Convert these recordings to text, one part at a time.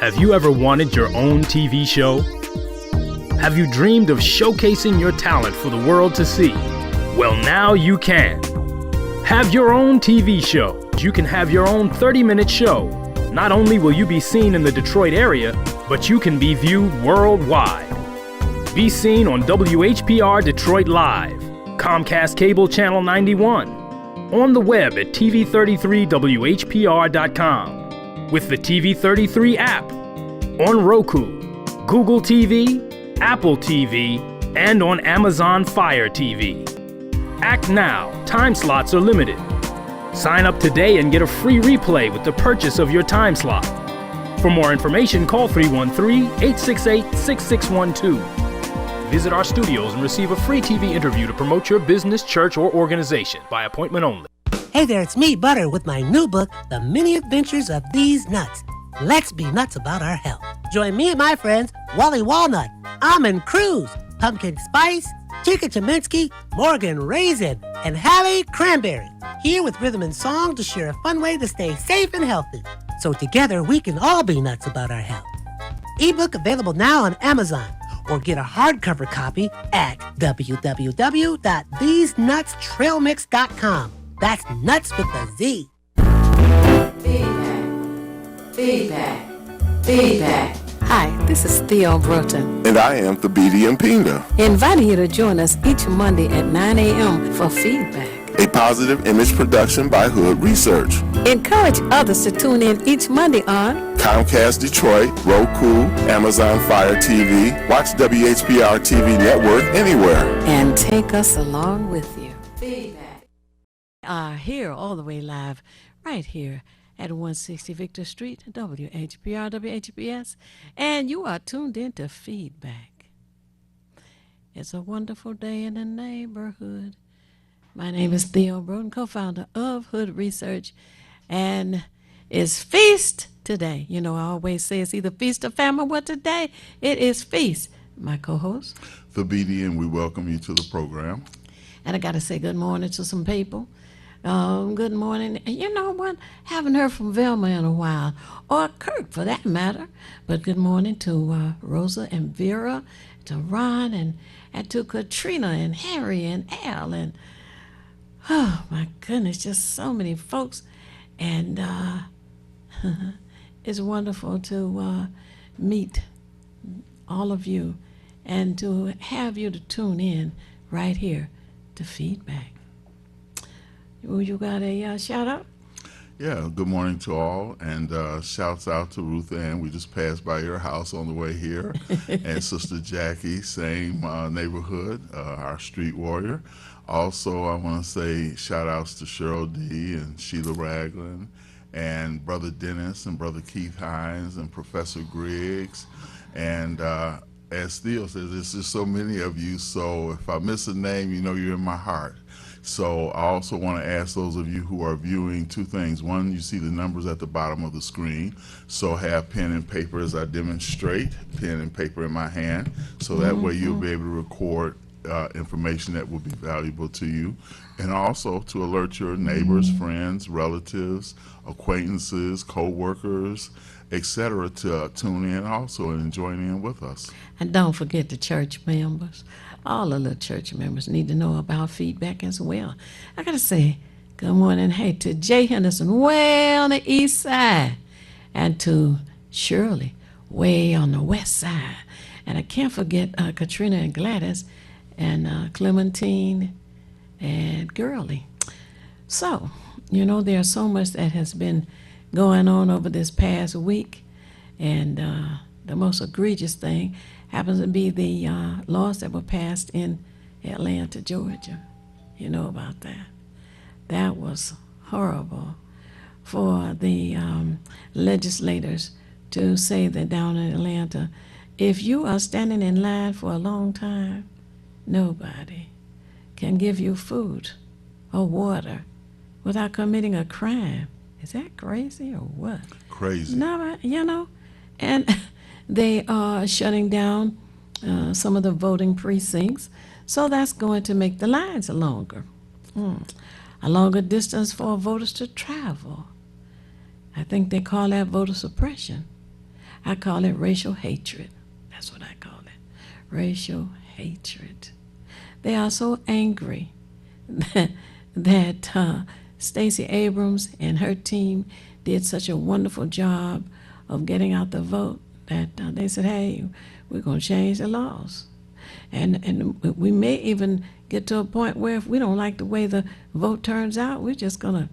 Have you ever wanted your own TV show? Have you dreamed of showcasing your talent for the world to see? Well, now you can. Have your own TV show. You can have your own 30-minute show. Not only will you be seen in the Detroit area, but you can be viewed worldwide. Be seen on WHPR Detroit Live, Comcast Cable Channel 91, on the web at TV33WHPR.com, with the TV33 app, on Roku, Google TV, Apple TV, and on Amazon Fire TV. Act now. Time slots are limited. Sign up today and get a free replay with the purchase of your time slot. For more information, call 313-868-6612. Visit our studios and receive a free TV interview to promote your business, church, or organization by appointment only. Hey there, it's me, Butter, with my new book, The Many Adventures of These Nuts. Let's be nuts about our health. Join me and my friends, Wally Walnut, Almond Cruz, Pumpkin Spice, Chica Cheminsky, Morgan Raisin, and Hallie Cranberry, here with rhythm and song to share a fun way to stay safe and healthy. So together we can all be nuts about our health. Ebook available now on Amazon, or get a hardcover copy at www.thesenutstrailmix.com. That's nuts with a Z. Feedback. Hi, this is Theo Broughton. And I am Thabiti Mpinga. Inviting you to join us each Monday at 9 a.m. for Feedback, A positive image production by Hood Research. Encourage others to tune in each Monday on Comcast Detroit, Roku, Amazon Fire TV, watch WHPR TV Network anywhere. and take us along with you. Feedback. Here all the way live, right here at 160 Victor Street, WHPR, WHPS, and you are tuned in to Feedback. It's a wonderful day in the neighborhood. My name is Theo Broughton, co-founder of Hood Research, and it's feast today. You know, I always say it's either feast or famine, but today it is feast. My co-host. Thabiti, and we welcome you to the program. And I got to say good morning to some people. Good morning. And you know what? Haven't heard from Velma in a while, or Kirk for that matter. But good morning to Rosa and Vera, to Ron, and to Katrina and Harry and Al. And oh, my goodness, just so many folks. And it's wonderful to meet all of you and to have you to tune in right here to Feedback. You got a shout out? Yeah, good morning to all, and shouts out to Ruth Ann. We just passed by your house on the way here, and Sister Jackie, same neighborhood, our street warrior. Also, I want to say shout outs to Cheryl D. and Sheila Ragland, and Brother Dennis and Brother Keith Hines and Professor Griggs, and as Theo says, there's just so many of you, so if I miss a name, you know you're in my heart. So I also want to ask those of you who are viewing two things. One, you see the numbers at the bottom of the screen, so have pen and paper as I demonstrate, pen and paper in my hand, so that way you'll be able to record information that will be valuable to you, and also to alert your neighbors, friends, relatives, acquaintances, co-workers, etc. to tune in also and join in with us. And don't forget the church members. All the little church members need to know about Feedback as well. I got to say good morning, hey, to Jay Henderson, way on the east side, and to Shirley, way on the west side. And I can't forget Katrina and Gladys and Clementine and Girlie. So, you know, there's so much that has been going on over this past week, and the most egregious thing happens to be the laws that were passed in Atlanta, Georgia. You know about that. That was horrible for the legislators to say that down in Atlanta, if you are standing in line for a long time, nobody can give you food or water without committing a crime. Is that crazy or what? Crazy. No, you know, and they are shutting down some of the voting precincts, so that's going to make the lines longer. A longer distance for voters to travel. I think they call that voter suppression. I call it racial hatred. That's what I call it, racial hatred. They are so angry that Stacey Abrams and her team did such a wonderful job of getting out the vote that they said, hey, we're going to change the laws. And we may even get to a point where if we don't like the way the vote turns out, we're just going to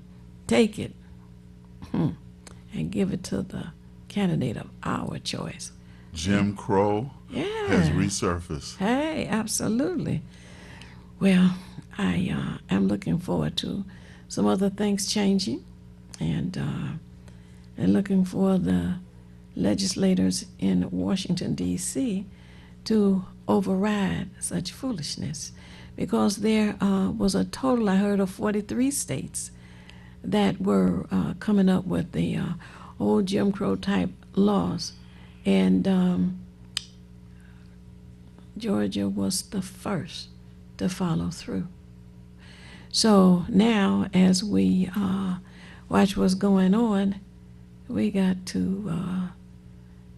take it and give it to the candidate of our choice. Jim Crow has resurfaced. Hey, absolutely. Well, I am looking forward to some other things changing, and looking for the legislators in Washington, D.C. to override such foolishness, because there was a total, I heard, of 43 states that were coming up with the old Jim Crow type laws, and Georgia was the first to follow through. So now, as we watch what's going on, we got to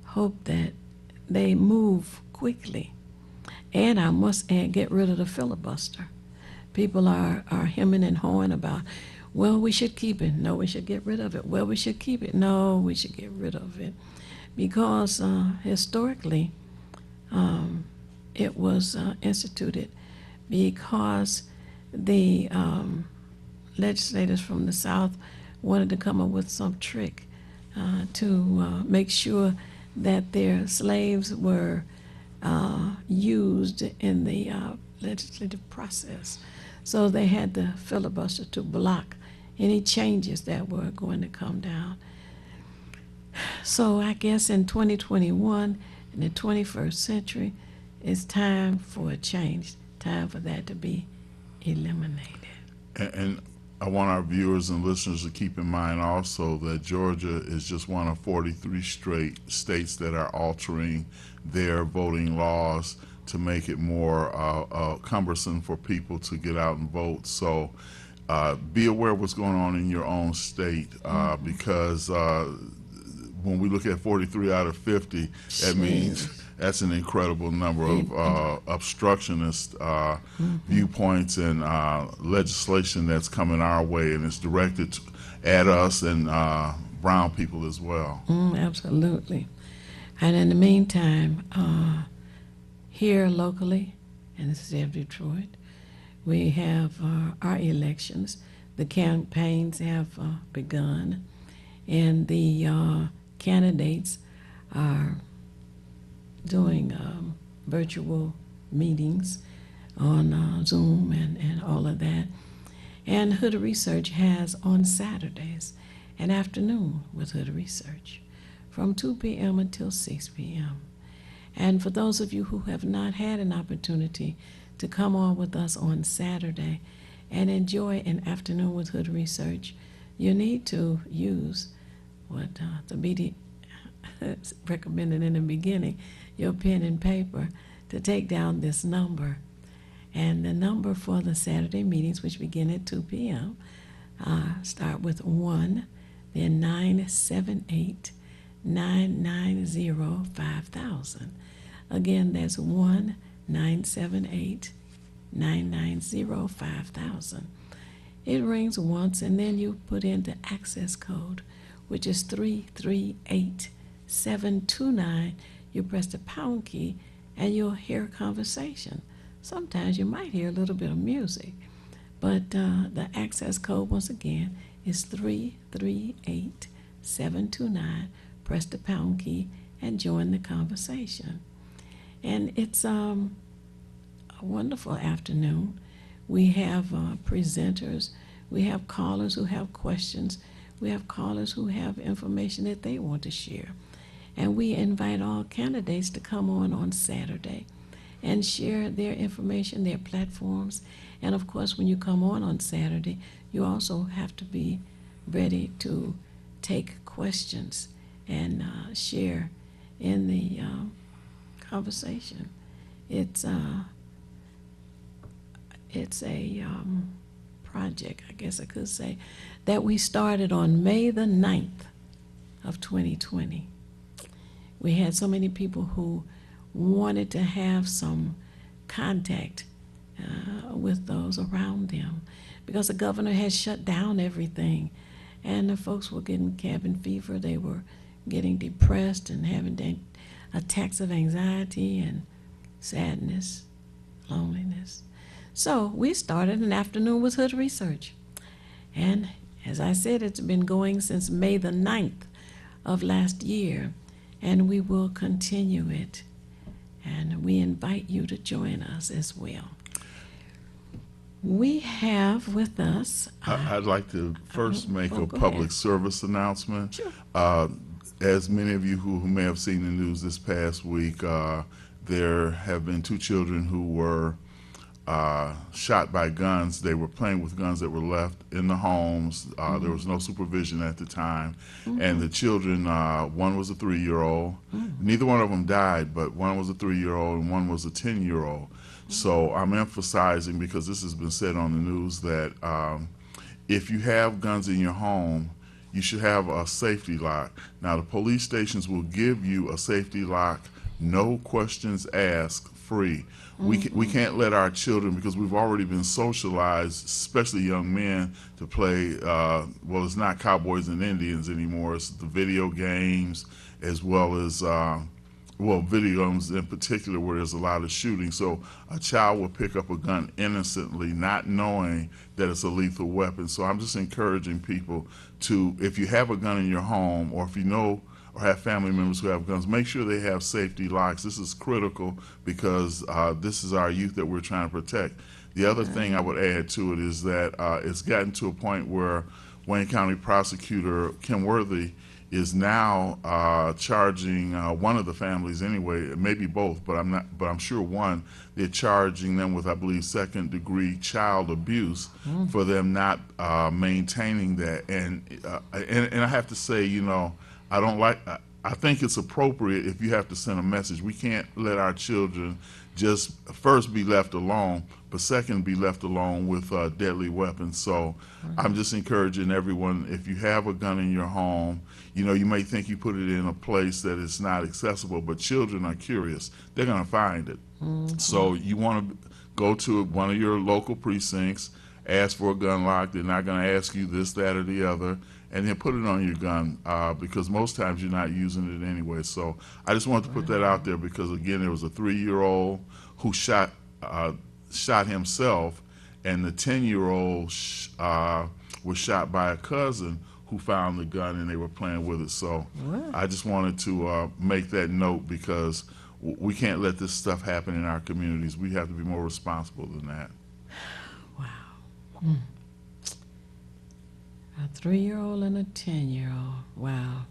hope that they move quickly. And I must add, get rid of the filibuster. People are hemming and hawing about, well, we should keep it. No, we should get rid of it. Well, we should keep it. No, we should get rid of it. Because historically, it was instituted because the legislators from the South wanted to come up with some trick to make sure that their slaves were used in the legislative process. So they had the filibuster to block any changes that were going to come down. So I guess in 2021, in the 21st century, it's time for a change, time for that to be eliminated. And I want our viewers and listeners to keep in mind also that Georgia is just one of 43 straight states that are altering their voting laws to make it more cumbersome for people to get out and vote. So be aware of what's going on in your own state, because when we look at 43 out of 50, that means that's an incredible number of obstructionist viewpoints and legislation that's coming our way, and it's directed at us and brown people as well. Absolutely. And in the meantime, here locally in the city of Detroit, we have our elections. The campaigns have begun, and the candidates are doing virtual meetings on Zoom and all of that. And Hood Research has on Saturdays an afternoon with Hood Research from 2 p.m. until 6 p.m. And for those of you who have not had an opportunity to come on with us on Saturday and enjoy an afternoon with Hood Research, you need to use what the BD recommended in the beginning, your pen and paper, to take down this number. And the number for the Saturday meetings, which begin at 2 p.m., start with 1, then 978-990-5000. Again, that's 1-978-990-5000. It rings once, and then you put in the access code, which is 338729. You press the pound key, and you'll hear a conversation. Sometimes you might hear a little bit of music, but the access code, once again, is 338729. Press the pound key and join the conversation. And it's a wonderful afternoon. We have presenters. We have callers who have questions. We have callers who have information that they want to share. And we invite all candidates to come on Saturday and share their information, their platforms. And of course, when you come on Saturday, you also have to be ready to take questions and share in the conversation. It's a project, I guess I could say, that we started on May the 9th of 2020. we had so many people who wanted to have some contact with those around them, because the governor had shut down everything, and the folks were getting cabin fever. They were getting depressed and having attacks of anxiety and sadness, loneliness. So we started an afternoon with Hood Research. And as I said, it's been going since May the 9th of last year, and we will continue it. And we invite you to join us as well. We have with us... I'd like to first make a go public ahead. service announcement. Sure. As many of you who may have seen the news this past week, there have been 2 children who were shot by guns. They were playing with guns that were left in the homes. There was no supervision at the time. And the children, one was a 3-year-old. Neither one of them died, but one was a 3-year-old and one was a 10-year-old. So I'm emphasizing, because this has been said on the news, that if you have guns in your home, you should have a safety lock. Now, the police stations will give you a safety lock, no questions asked, free. We can't let our children, because we've already been socialized, especially young men, to play, well, it's not cowboys and Indians anymore. It's the video games, as well as, video games in particular, where there's a lot of shooting. So a child will pick up a gun innocently, not knowing that it's a lethal weapon. So I'm just encouraging people to, if you have a gun in your home, or if you know or have family members who have guns, make sure they have safety locks. This is critical, because this is our youth that we're trying to protect. The other thing I would add to it is that it's gotten to a point where Wayne County Prosecutor Kim Worthy is now charging one of the families anyway, maybe both, but I'm sure one. They're charging them with, I believe, 2nd-degree child abuse for them not maintaining that. And I have to say, I think it's appropriate if you have to send a message. We can't let our children just first be left alone, but second be left alone with deadly weapons. So I'm just encouraging everyone, if you have a gun in your home, you may think you put it in a place that it's not accessible, but children are curious. They're going to find it. So you want to go to one of your local precincts, ask for a gun lock. They're not going to ask you this, that, or the other, and then put it on your gun, because most times you're not using it anyway. So I just wanted to put that out there, because, again, there was a 3-year-old who shot himself, and the 10-year-old was shot by a cousin who found the gun, and they were playing with it. So I just wanted to make that note, because we can't let this stuff happen in our communities. We have to be more responsible than that. Wow. A 3-year-old and a 10-year-old. Wow.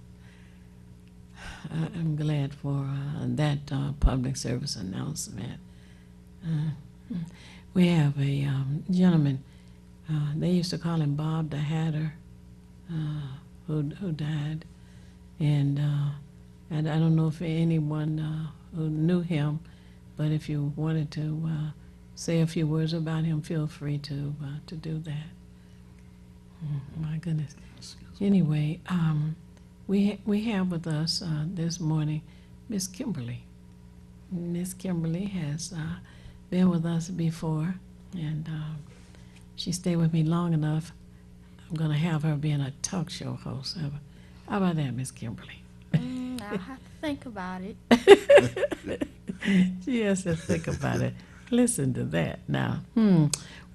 I'm glad for that public service announcement. We have a gentleman, they used to call him Bob the Hatter, who died. And I don't know if anyone who knew him, but if you wanted to say a few words about him, feel free to do that. My goodness. Anyway, we have with us this morning Miss Kimberly. Miss Kimberly has been with us before, and she stayed with me long enough. I'm going to have her being a talk show host. How about that, Miss Kimberly? I'll have to think about it. She has to think about it. Listen to that now.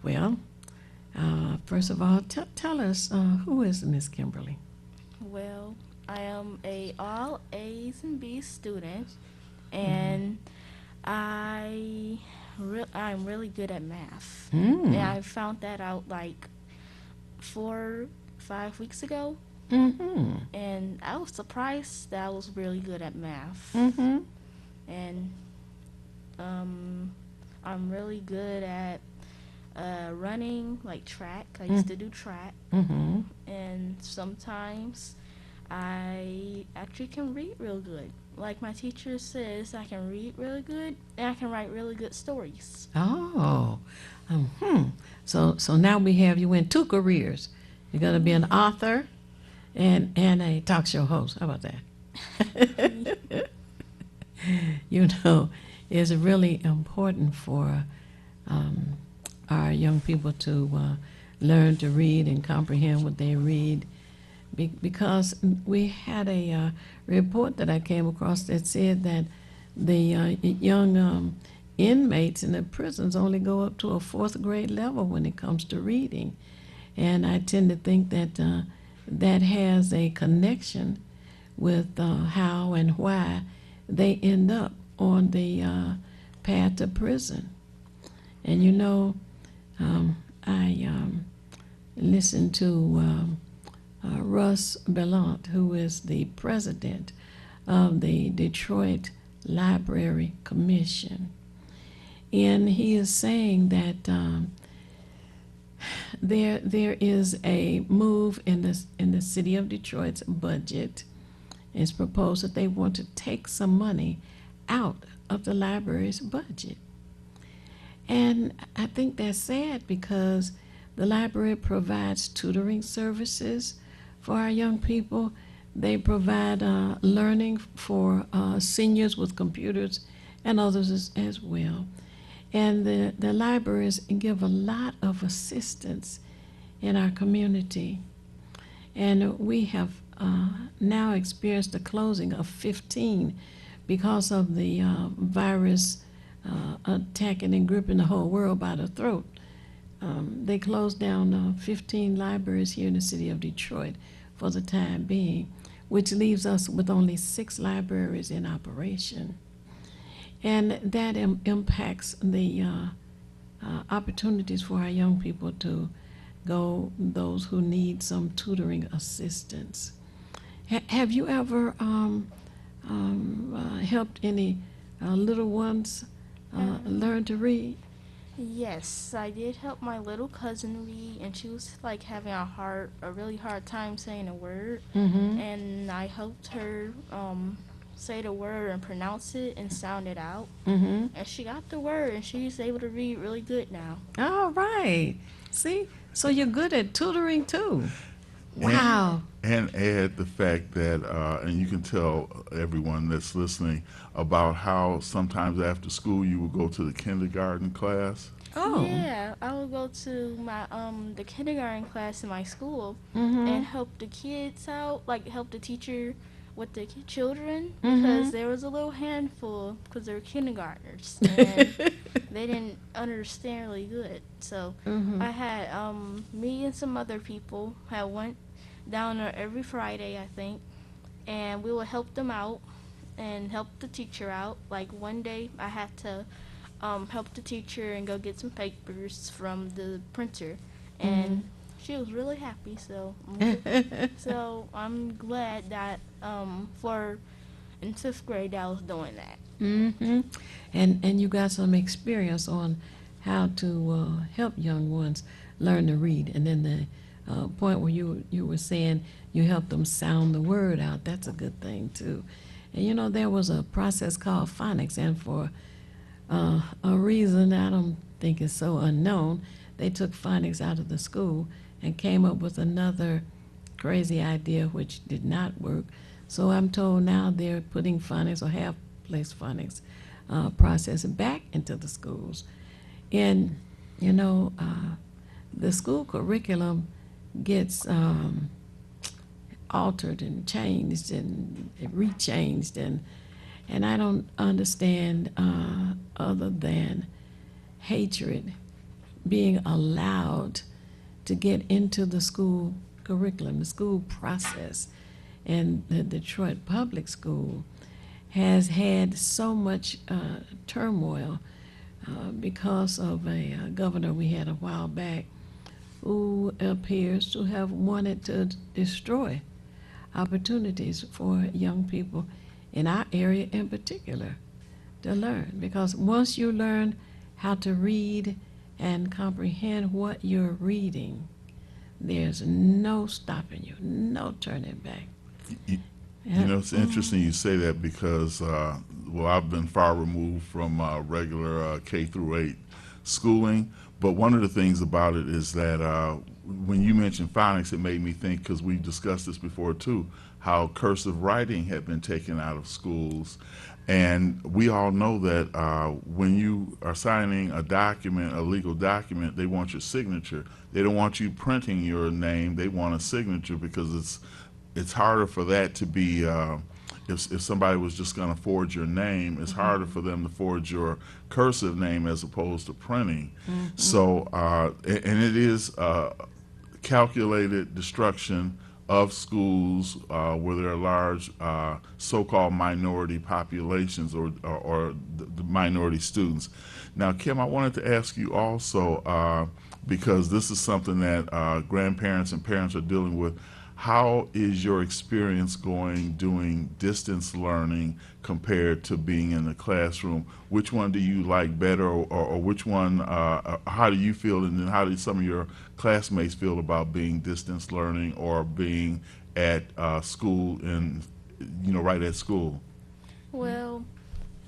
Well, first of all, tell us, who is Miss Kimberly? Well, I am a all A's and B's student, and I'm really good at math. And I found that out like 4 or 5 weeks ago. And I was surprised that I was really good at math. And I'm really good at running, like track. I used to do track. And sometimes I actually can read real good. Like my teacher says, I can read really good and I can write really good stories. Oh, so now we have you in 2 careers. You're going to be an author and a talk show host. How about that? you know, it's really important for our young people to learn to read and comprehend what they read, because we had a report that I came across that said that the young inmates in the prisons only go up to a 4th grade level when it comes to reading. And I tend to think that that has a connection with how and why they end up on the path to prison. And you know, I listened to Russ Bellant, who is the president of the Detroit Library Commission. And he is saying that there is a move in the city of Detroit's budget. It's proposed that they want to take some money out of the library's budget. And I think that's sad, because the library provides tutoring services for our young people. They provide learning for seniors with computers and others as well. And the libraries give a lot of assistance in our community. And we have now experienced the closing of 15 because of the virus attacking and gripping the whole world by the throat. They closed down 15 libraries here in the city of Detroit for the time being, which leaves us with only 6 libraries in operation. And that impacts the opportunities for our young people to go, those who need some tutoring assistance. Have you ever helped any little ones learn to read? Yes, I did help my little cousin read, and she was like having a really hard time saying a word. And I helped her say the word and pronounce it and sound it out. And she got the word, and she's able to read really good now. All right. See, so you're good at tutoring too. Wow. And add the fact that, and you can tell everyone that's listening about how sometimes after school you will go to the kindergarten class. Oh. Yeah, I would go to my the kindergarten class in my school and help the kids out, like help the teacher with the children, because there was a little handful, because they were kindergartners and they didn't understand really good. So I had me and some other people had went down there every Friday, I think, and we would help them out and help the teacher out. Like one day I had to help the teacher and go get some papers from the printer, and she was really happy. So so I'm glad that for in 5th grade I was doing that. And you got some experience on how to help young ones learn to read. And then the point where you were saying you helped them sound the word out, that's a good thing too. And you know, there was a process called phonics, and for a reason I don't think is so unknown, they took phonics out of the school and came up with another crazy idea which did not work. So I'm told now they're putting phonics, or have placed phonics process back into the schools. And you know, the school curriculum gets altered and changed and rechanged, and I don't understand other than hatred being allowed to get into the school curriculum, the school process. And the Detroit Public School has had so much turmoil because of a governor we had a while back who appears to have wanted to destroy opportunities for young people in our area in particular to learn. Because once you learn how to read and comprehend what you're reading, there's no stopping you, no turning back. You know, it's interesting you say that, because, well, I've been far removed from regular K through 8 schooling, but one of the things about it is that when you mentioned phonics, it made me think, because we discussed this before too, how cursive writing had been taken out of schools. And we all know that when you are signing a document, a legal document, they want your signature. They don't want you printing your name. They want a signature, because it's harder for that to be, if somebody was just going to forge your name, it's harder for them to forge your cursive name as opposed to printing. So, and it is calculated destruction of schools where there are large so-called minority populations or the minority students. Now, Kim, I wanted to ask you also, because this is something that grandparents and parents are dealing with, how is your experience doing distance learning compared to being in the classroom? Which one do you like better, or which one, how do you feel, and then how do some of your classmates feel about being distance learning or being at school and, right at school? Well,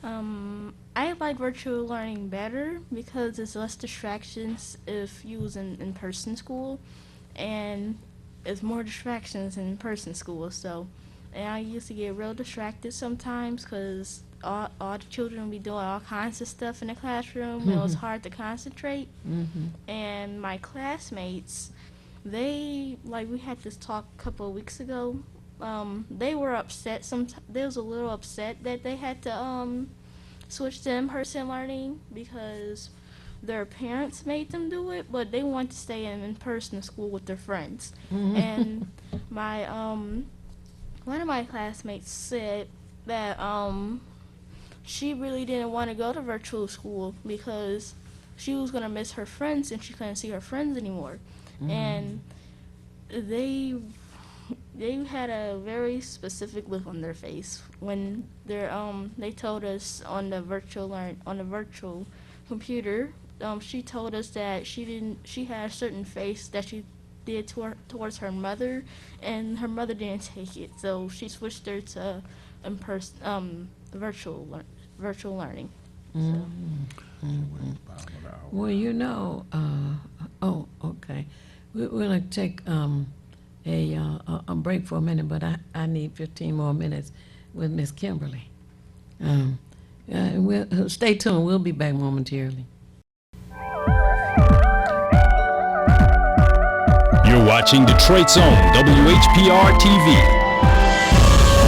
I like virtual learning better because there's less distractions if you was in in-person school, and it's more distractions in in-person school. So, and I used to get real distracted sometimes because all the children would be doing all kinds of stuff in the classroom. And it was hard to concentrate. And my classmates, we had this talk a couple of weeks ago. They were upset. They was a little upset that they had to switch to in-person learning because their parents made them do it, but they want to stay in person school with their friends. And my one of my classmates said that she really didn't want to go to virtual school because she was gonna miss her friends and she couldn't see her friends anymore. And they had a very specific look on their face when they told us on the virtual computer. She told us that she had a certain face that she did towards her mother, and her mother didn't take it, so she switched her to virtual learning. So. Well, okay. We're going to take a break for a minute, but I need 15 more minutes with Miss Kimberly. We'll stay tuned. We'll be back momentarily. You're watching Detroit's own WHPR TV.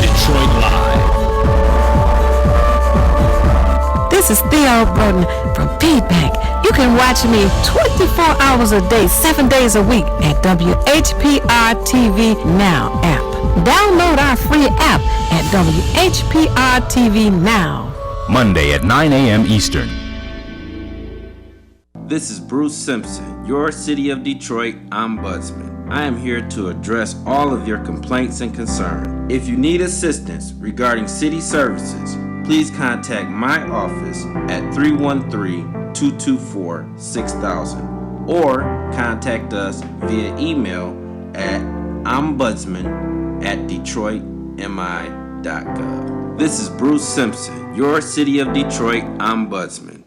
Detroit Live. This is Theo Burton from Feedback. You can watch me 24 hours a day, 7 days a week at WHPR TV Now app. Download our free app at WHPR TV Now. Monday at 9 a.m. Eastern. This is Bruce Simpson, your City of Detroit Ombudsman. I am here to address all of your complaints and concerns. If you need assistance regarding city services, please contact my office at 313-224-6000 or contact us via email at ombudsman@detroitmi.gov. This is Bruce Simpson, your City of Detroit Ombudsman.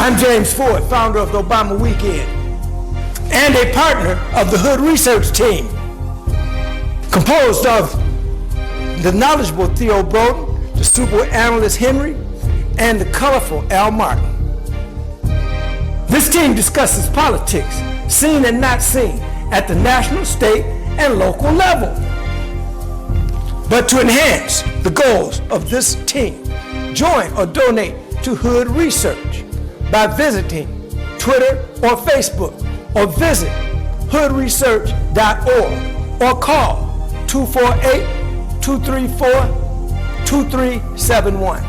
I'm James Ford, founder of the Obama Weekend, and a partner of the Hood Research Team, composed of the knowledgeable Theo Broughton, the super analyst Henry, and the colorful Al Martin. This team discusses politics, seen and not seen, at the national, state, and local level. But to enhance the goals of this team, join or donate to Hood Research by visiting Twitter or Facebook, or visit hoodresearch.org, or call 248-234-2371.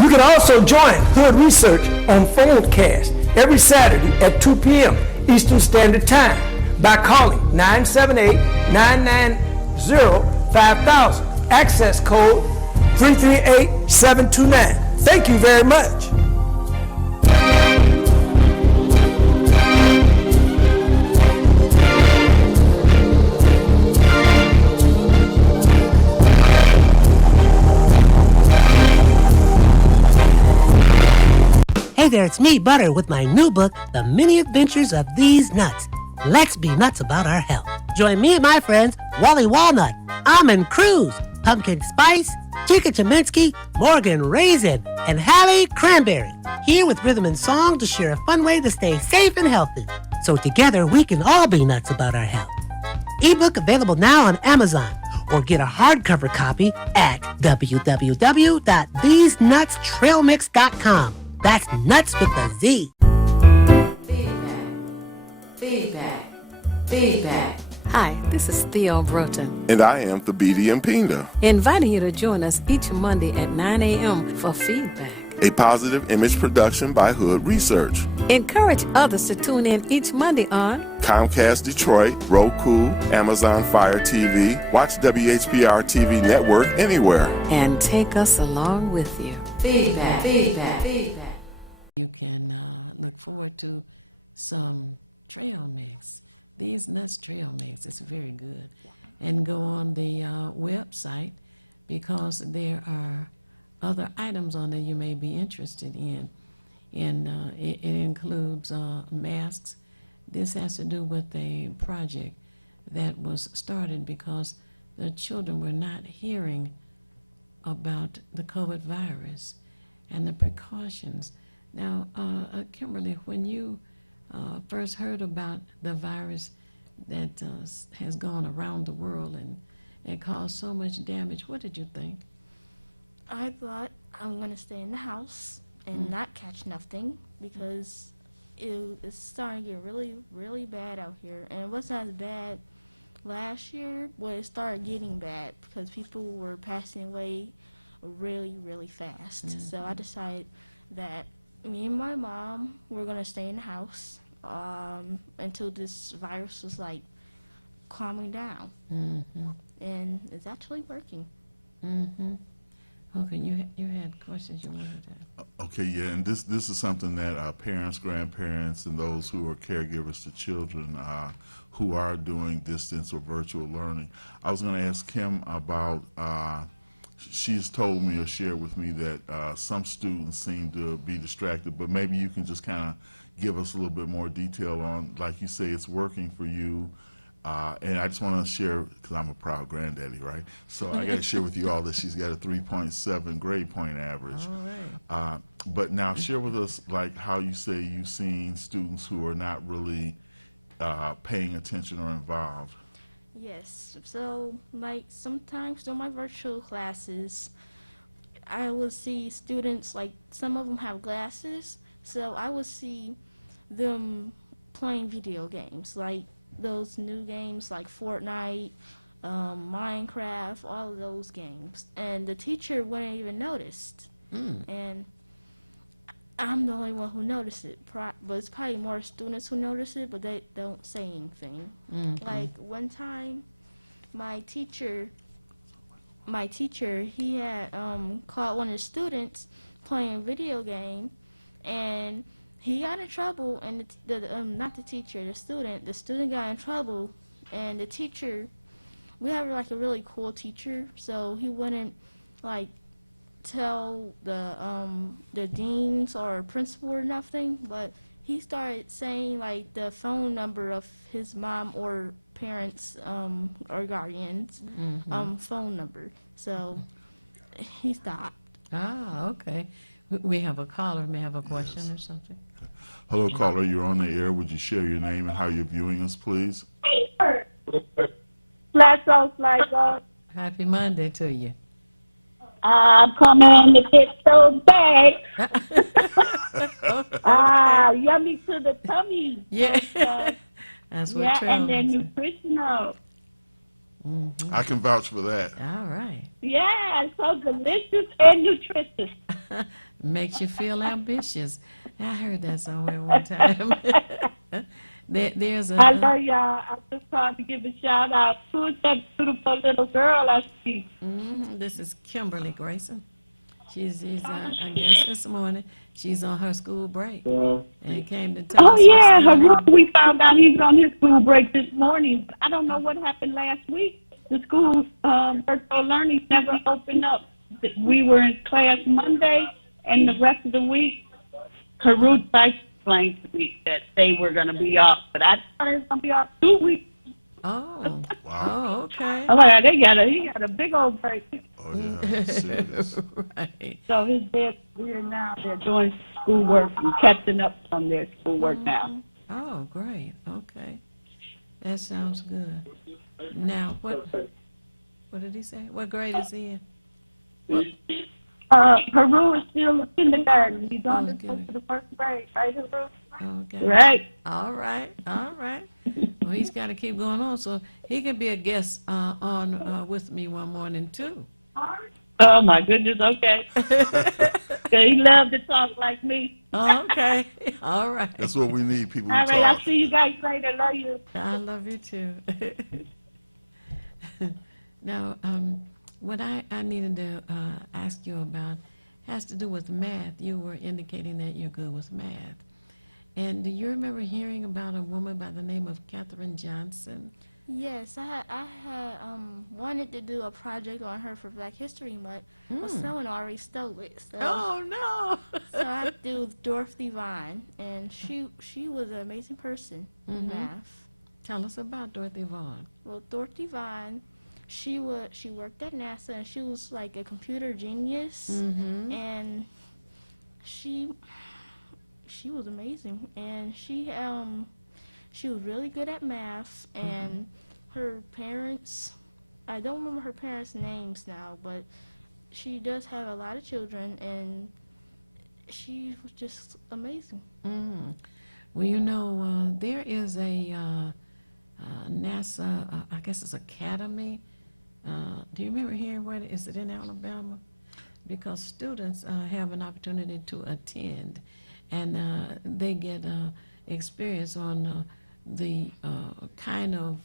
You can also join Hood Research on Phonecast every Saturday at 2 p.m. Eastern Standard Time by calling 978-990-5000, access code 338729. Thank you very much. Hey there, it's me, Butter, with my new book, The Many Adventures of These Nuts. Let's be nuts about our health. Join me and my friends, Wally Walnut, Almond Cruz, Pumpkin Spice, Chica Cheminsky, Morgan Raisin, and Hallie Cranberry, here with rhythm and song to share a fun way to stay safe and healthy. So together we can all be nuts about our health. Ebook available now on Amazon, or get a hardcover copy at www.thesenutstrailmix.com. That's nuts with a Z. Feedback. Feedback. Hi, this is Theo Broughton, And I am Thabiti Mpinga, inviting you to join us each Monday at 9 a.m. for feedback. a positive image production by Hood Research. Encourage others to tune in each Monday on Comcast Detroit, Roku, Amazon Fire TV. Watch WHPR TV Network anywhere. and take us along with you. Feedback. You can look forward to some trail mix. These Nuts trail mix is very good. And go on the website, because there are other items on there you may be interested in. And it includes masks. This has to do with a project that was started because the children were not hearing about the COVID virus and the precautions. Now, Kimberly, when you first heard about the virus that has gone around the world and caused so much damage, what did you think? I thought I'm gonna stay in the house and not catch nothing, because it's starting to get really, really bad out here. And it wasn't as bad last year, but it started getting bad because people were passing away really, really fast. So I decided that me and my mom were gonna stay in the house until this virus was like calming down. And it's actually working. Okay, you had questions you wanted to. Okay, yeah, and this is something that parents, grandparents, and those who are caregivers to children who are doing distance or virtual learning. I was going to ask Kim about, she's told me or shared with me that some students seem to be distracted, but maybe you can just kind of give us a little bit more detail on, like you say, it's working for you. And I just want to share, because I'm a proud granddaddy, right? So I got to share with you all that she's got a 3.7 grade point average. All right. But now share with us, like, how you say you've seen students who are not really paying attention or involved. Yes. So, like, sometimes during my virtual classes, I will see students, like, some of them have glasses, so I will see them playing video games, like those new games like Fortnite, Minecraft, all of those games. And the teacher wouldn't even notice. And I'm the only one who noticed it. But it's probably more students who notice it, but they don't say anything. Like one time, my teacher, he had caught one of the students playing a video game, and he got in trouble, and not the teacher, the student got in trouble, and the teacher, we have like a really cool teacher, so he wouldn't like tell the deans or principal or nothing, but he started saying like the phone number of his mom or parents or guardians phone number, so he stopped. Ah, okay. We have a caller, may have a question or something. Hello, caller, you're on the air. Would you share your name and how you're viewing us, please? Happy Monday to you. I'm coming to get those bags. Yummy to the tummy. Yeah. That's what Yeah, trail and they're mix is. nutritional. I can vouch for that. All right. Yeah, so delicious and nutritious. Makes you feel ambitious. I heard that somewhere one time. There's a. I love y'all. I just called to give a shout out. Who's that beautiful little girl I see? This is Kimberly Grayson. She's I guess this morning, she's on her school break and came to tell Oh, us yeah, what's going on. we found out he's on his school break this morning. I don't know what happened last week. The school virtual learning never opened up. We were in class Monday, and the rest of the week Haru tried to explain to me that they were going to be off, but I thought it was going to be off 2 weeks. Oh, Wow. oh, okay. I'm like, he got a big old break. Oh, yeah. Serious. Right. So his dad's here now. They're doing schoolwork and catching up on their schoolwork now. Oh, great. Okay. That sounds good. Now, what did he say? What grade is he in? What? Haru is still in kindergarten. He's on his way good. to the first grade, right, Haru? Okay. Right. All right. All right. Well, he's got to keep going on, so he can be a guest on with me one morning too. Oh my goodness. Okay. He loved to talk like me. Okay. All right. That's what we need, people who All right. talk. I'll see you guys later. Love you. I love you too. Now, what I needed to ask you about has to do with math. You were indicating that you're good with math. And do you remember hearing about a woman by the name of Katherine Johnson? Yes, I had wanted to do a project on her for Black History Month, but someone already stole it. So, Oh, no. so I had to do Dorothy Vaughn, and she was an amazing person in math. Tell us about Dorothy Vaughn. Well, Dorothy Vaughn, she worked at NASA, and she was like a computer genius, and she was amazing, and she was really good at math, and her parents, I don't remember her parents' names now, but she does have a lot of children, and she was just amazing. Well, you know, there is a NASA, I guess it's Academy. Do you remember hearing where is it in Alabama? Because students have an opportunity to attend, and they get experience on the kind of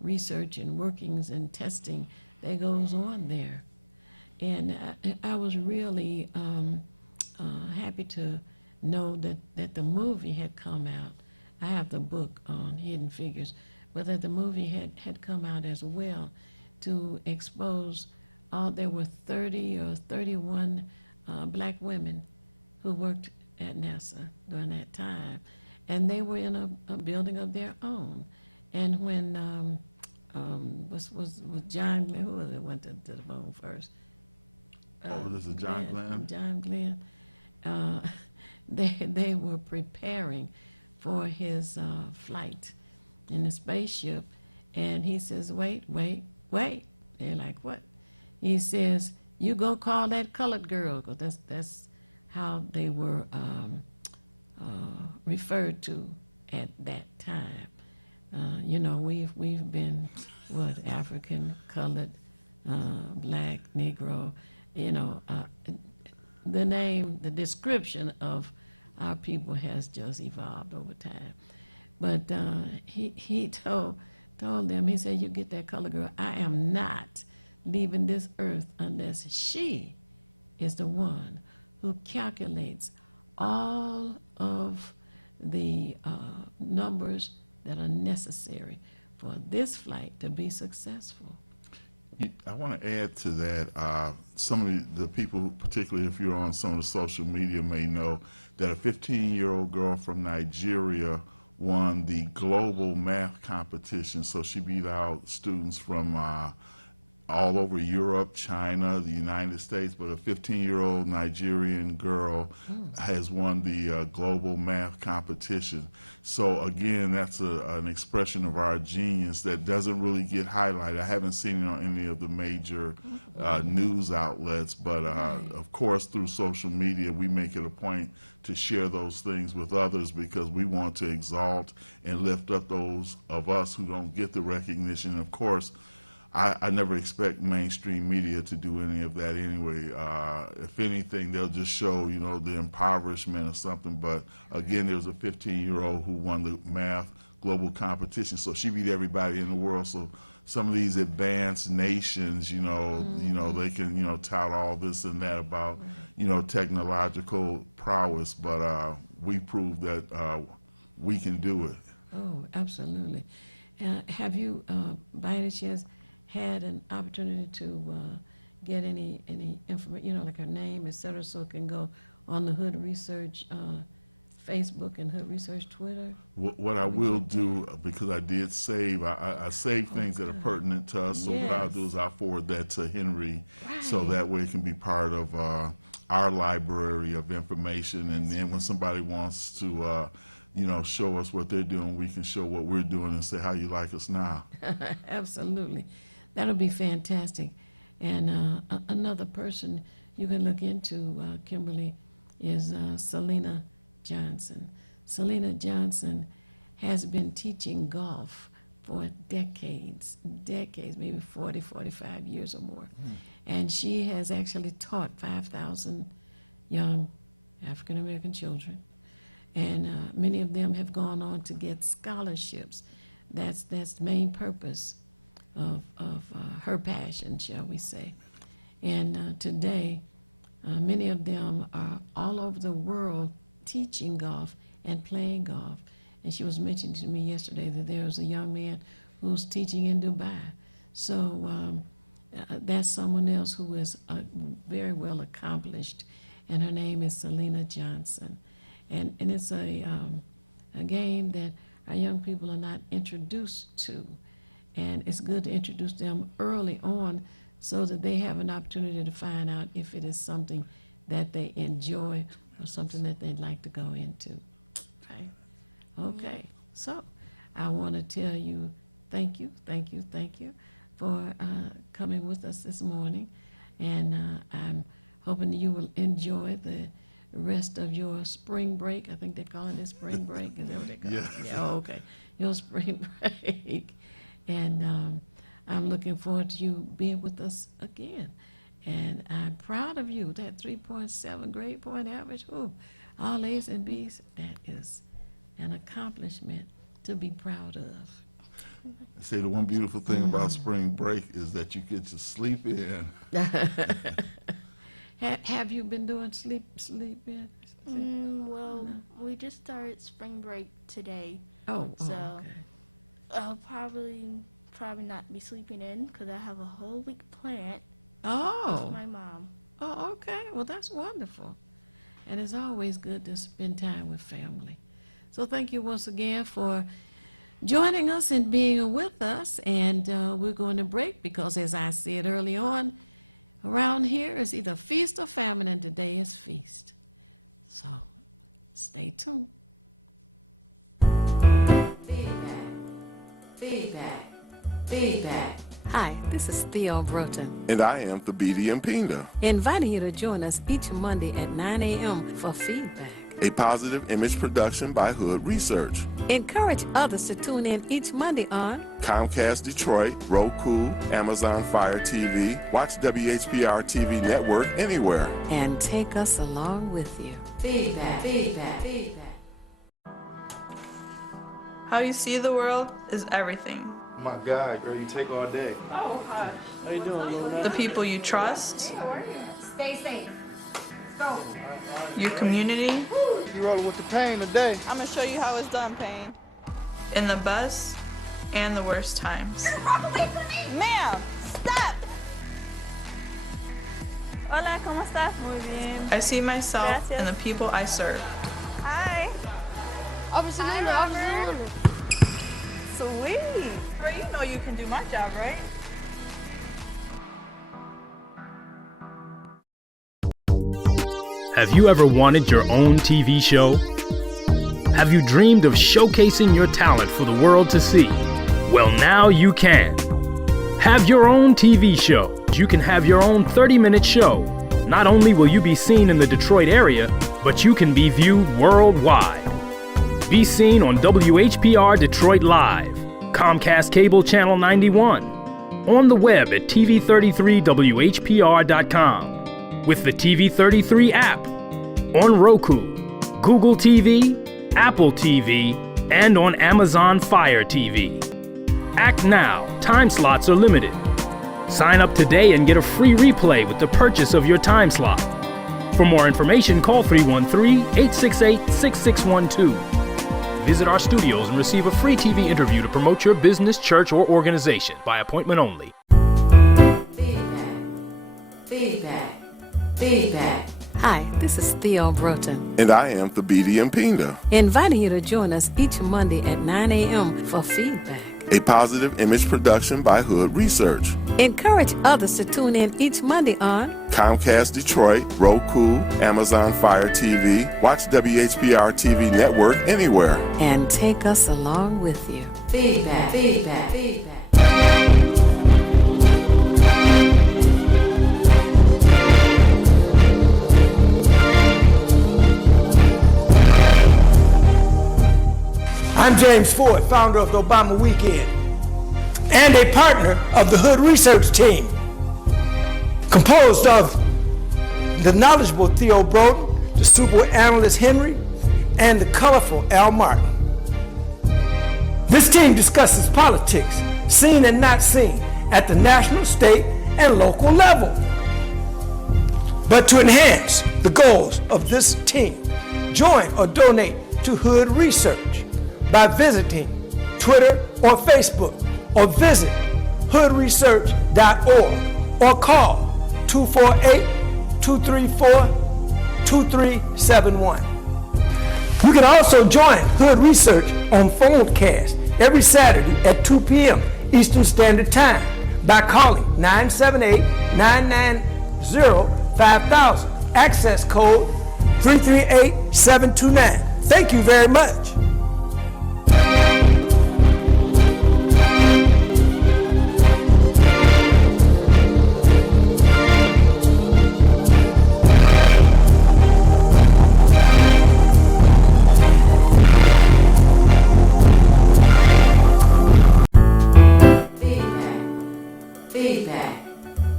research and workings and testing that goes on there. And I was really happy to know that the movie had come out. I have the book on Hidden Figures, but that the movie had come out as well to expose there were 30 or 31 black women who worked at NASA during that time. And they were in a building of their own. And when was John Glenn, who was it went to the moon first? This is John Glenn? John Glenn. They were preparing for his flight in the spaceship. And he says, wait. They're like, what? He says, you go call that colored girl, because that's how they were referred to at that time. You know, we've been African, colored, black, Negro. You know, the description of our people has just evolved over time. But he told them, he said, you get that colored girl. I am not leaving this earth unless she is the one who calculates all of the numbers that are necessary for this flight to be successful. I want to add to that, some of the people, particularly if you're on some of the social media, may know that a 15-year-old girl from Nigeria won the global math competition. So she beat out students from all over Europe, China, the United States, but a 15-year-old Nigerian girl has won the global math competition. So again, that's an expression of our genius that doesn't really get highlighted. I haven't seen it on any of the major news outlets, but of course through social media we make it a point to share those things with others, because we want to exalt and lift up those of us who don't get the recognition. And of course, I never expect mainstream media to do any of that anyway. If anything, they'll just show, you know, the impoverishment or something. But again, there's a 15-year-old who won the math global competition, so she beat everybody in the world. So some of these advanced nations, you know, they can, you know, tout all this and that about, you know, technological prowess. But we proved that we can do it. Oh, absolutely. Have you, by any chance, had an opportunity to get any information, you know, like her name, et cetera, so it can go on the Hood Research Facebook and Hood Research Twitter. What I will do, because I did save, I saved things that are pertinent to us. So what I'll do is I'll forward that to Henry, so that way it can be part of our library of information. And then when somebody wants to, show us what they're doing, we can show what we're doing and say how you like us now. Absolutely, that'll be fantastic. And another person you can look into, Kimberly, is Selena Johnson. Selena Johnson has been teaching golf for decades, maybe 40, 45 years or more. And she has actually taught 5,000 young African-American children. And many of them have gone on to get scholarships. That's the main purpose of her passion, shall we say. And today, many of them are all over the world teaching golf and playing golf. And she was mentioning to me yesterday that there was a young man who's teaching in Dubai. So that's someone else who is very well accomplished, and her name is Selena Johnson. And it's a game that our young people are not introduced to. And it's good to introduce them early on so that they have an opportunity to find out if it is something that they enjoy or something that they'd like to go into, right? Okay, so I want to tell you thank you for coming with us this morning, and I'm hoping that you will enjoy the rest of your spring break. I think they're calling it spring break. Is that what they call it? Yeah, okay, your spring break, and I'm looking forward to you being with us again. And I'm proud of you. That 3.7 grade point average, all A's and B's, that is an accomplishment to be proud of. I say the one beautiful thing about spring break is that you get to sleep in. Have you been doing sleep in? Well, we just started spring break today. So okay. I'll probably not be sleeping in because I have a whole week planned. Oh. With my mom. Oh, okay. Well, that's wonderful. And it's always good to spend time with family. So thank you once again for joining us and being with us. And we're going to break because, as I said early on, around here is either feast or famine, and today is feast. So stay tuned. Feedback. Hi, this is Theo Broughton. And I am Thabiti Mpinga. Inviting you to join us each Monday at 9 a.m. for Feedback, A positive image production by Hood Research. Encourage others to tune in each Monday on Comcast Detroit, Roku, Amazon Fire TV. Watch WHPR TV Network anywhere. and take us along with you. Feedback. How you see the world is everything. Oh my God, girl, you take all day. Oh, hi. How you doing, Luna? The people you trust, Stay safe. your community, You rolling with the pain today. I'm gonna show you how it's done, Payne. In the best and the worst times. Ma'am, stop. Hola, ¿cómo estás? Muy bien. I see myself Gracias. in the people I serve. Hi. Officer Luna, Officer Luna. Sweet. Girl, you know you can do my job, right? Have you ever wanted your own TV show? Have you dreamed of showcasing your talent for the world to see? Well, now you can. Have your own TV show. You can have your own 30-minute show. Not only will you be seen in the Detroit area, but you can be viewed worldwide. Be seen on WHPR Detroit Live, Comcast Cable Channel 91, on the web at TV33WHPR.com, with the TV33 app, on Roku, Google TV, Apple TV, and on Amazon Fire TV. Act now. Time slots are limited. Sign up today and get a free replay with the purchase of your time slot. For more information, call 313-868-6612. Visit our studios and receive a free TV interview to promote your business, church, or organization by appointment only. Feedback. Hi, this is Theo Broughton, And I am Thabiti Mpinga. inviting you to join us each Monday at 9 a.m. for feedback. A positive image production by Hood Research. Encourage others to tune in each Monday on Comcast Detroit, Roku, Amazon Fire TV. Watch WHPR TV Network anywhere. and take us along with you. Feedback, feedback, feedback. I'm James Ford, founder of the Obama Weekend, and a partner of the Hood Research Team, composed of the knowledgeable Theo Broughton, the super analyst Henry, and the colorful Al Martin. This team discusses politics, seen and not seen, at the national, state, and local level. But to enhance the goals of this team, join or donate to Hood Research by visiting Twitter or Facebook, or visit hoodresearch.org, or call 248-234-2371. You can also join Hood Research on Phonecast every Saturday at 2 p.m. Eastern Standard Time by calling 978-990-5000, access code 338729. Thank you very much.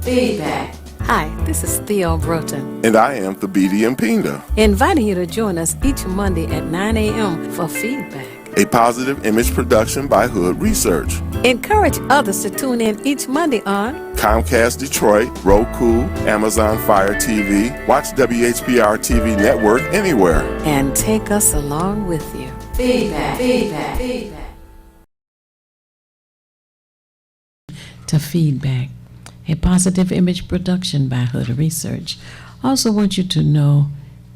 Feedback. Hi, this is Theo Broughton, And I am Thabiti Mpinga. inviting you to join us each Monday at 9 a.m. for feedback. A positive image production by Hood Research. Encourage others to tune in each Monday on Comcast Detroit, Roku, Amazon Fire TV. Watch WHPR TV Network anywhere. and take us along with you. Feedback, feedback, feedback. To feedback, a positive image production by Hood Research. Also want you to know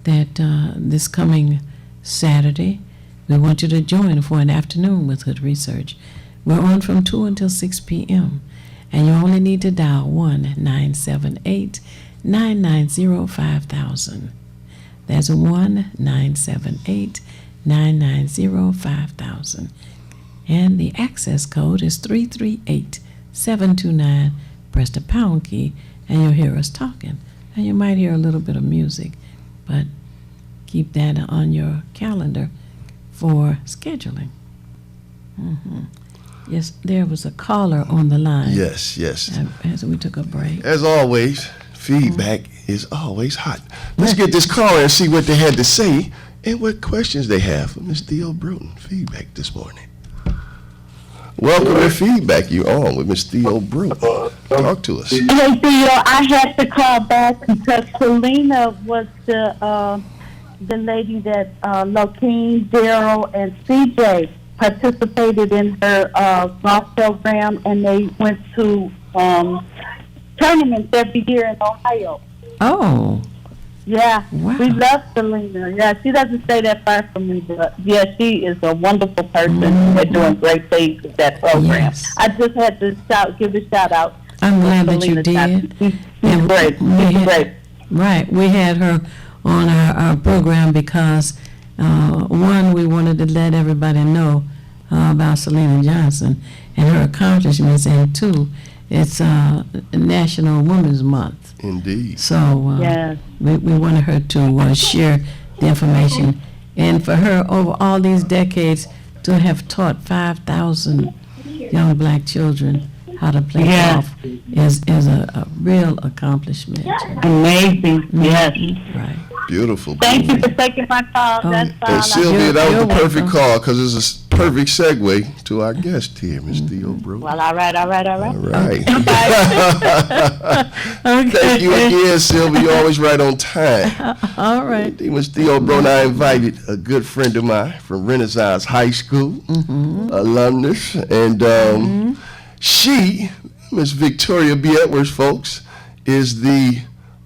that this coming Saturday, we want you to join for an afternoon with Hood Research. We're on from 2 until 6 p.m. and you only need to dial 1-978-990-5000. That's 1-978-990-5000. And the access code is 338-729. Press the pound key and you'll hear us talking. And you might hear a little bit of music, but keep that on your calendar for scheduling. Yes, there was a caller on the line. Yes, yes. As we took a break. As always, feedback is always hot. Let's get this caller and see what they had to say and what questions they have for Ms. Theo Broughton. Feedback this morning. Welcome to Feedback. You're on with Ms. Theo Broughton. Talk to us. Hey, Theo, I had to call back because Selena was the lady that Lokeem, Daryl, and CJ participated in her golf program, and they went to tournaments every year in Ohio. Oh. Yeah, Wow. we love Selena. Yeah, she doesn't stay that far from me, but yeah, she is a wonderful person. They're doing great things with that program. Yes. I just had to give a shout out. I'm glad that you Selena. did. She's great. She's great. Right. We had her on our program because, one, we wanted to let everybody know about Selena Johnson and her accomplishments, and two, it's National Women's Month. Indeed. So Yes. we wanted her to share the information. And for her, over all these decades, to have taught 5,000 young black children how to play Yes. golf is a real accomplishment. Amazing. Yes. Right. Beautiful. Thank you for taking my call. That's all. And Sylvia, that was You're the perfect welcome. call because it's a perfect segue to our guest here, Ms. Theo Broughton. Well, all right. All right. Okay. Thank you again, Sylvia. You're always right on time. All right. Ms. Theo Broughton, I invited a good friend of mine from Renaissance High School, alumnus, and she, Miss Victoria B. Edwards, folks, is the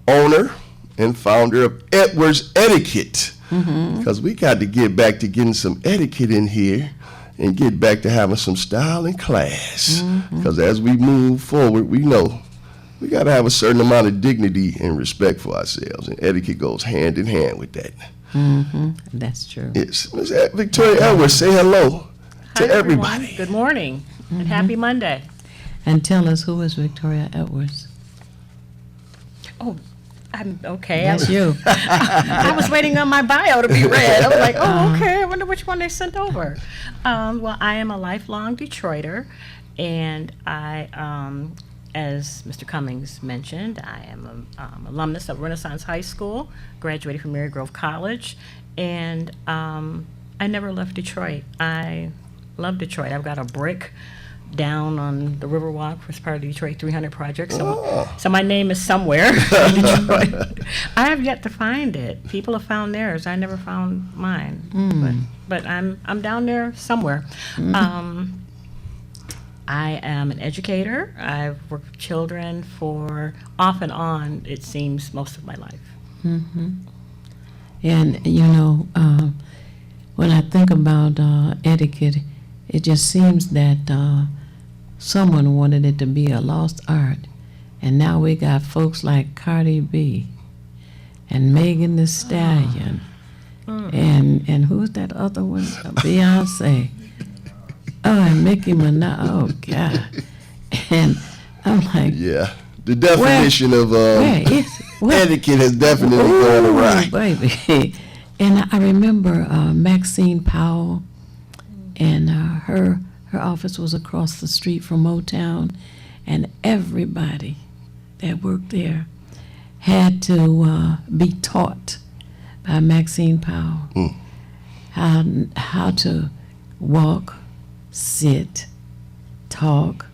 owner and founder of Edwards Etiquette. Because we got to get back to getting some etiquette in here and get back to having some style and class. Because as we move forward, we know we got to have a certain amount of dignity and respect for ourselves, and etiquette goes hand in hand with that. That's true. Yes. Ms. Victoria Edwards, say hello to everybody. Everyone. Good morning and happy Monday. And tell us, who is Victoria Edwards? Oh, I'm okay. That's you. I was waiting on my bio to be read. I was like, oh, okay. I wonder which one they sent over. Well, I am a lifelong Detroiter, and I, as Mr. Cummings mentioned, I am an alumnus of Renaissance High School, graduated from Mary Grove College, and I never left Detroit. I love Detroit. I've got a brick down on the Riverwalk as part of the Detroit 300 project. So my name is somewhere in Detroit. I have yet to find it. People have found theirs. I never found mine. But I'm down there somewhere. I am an educator. I've worked with children for off and on, it seems, most of my life. And, you know, when I think about etiquette, it just seems that someone wanted it to be a lost art. And now we got folks like Cardi B and Megan Thee Stallion and who's that other one? Beyonce. Oh, and Nicki Minaj. Oh, God. And I'm like, Yeah. The definition of where etiquette has definitely gone awry. Baby. And I remember Maxine Powell, and her office was across the street from Motown, and everybody that worked there had to be taught by Maxine Powell how to walk, sit, talk,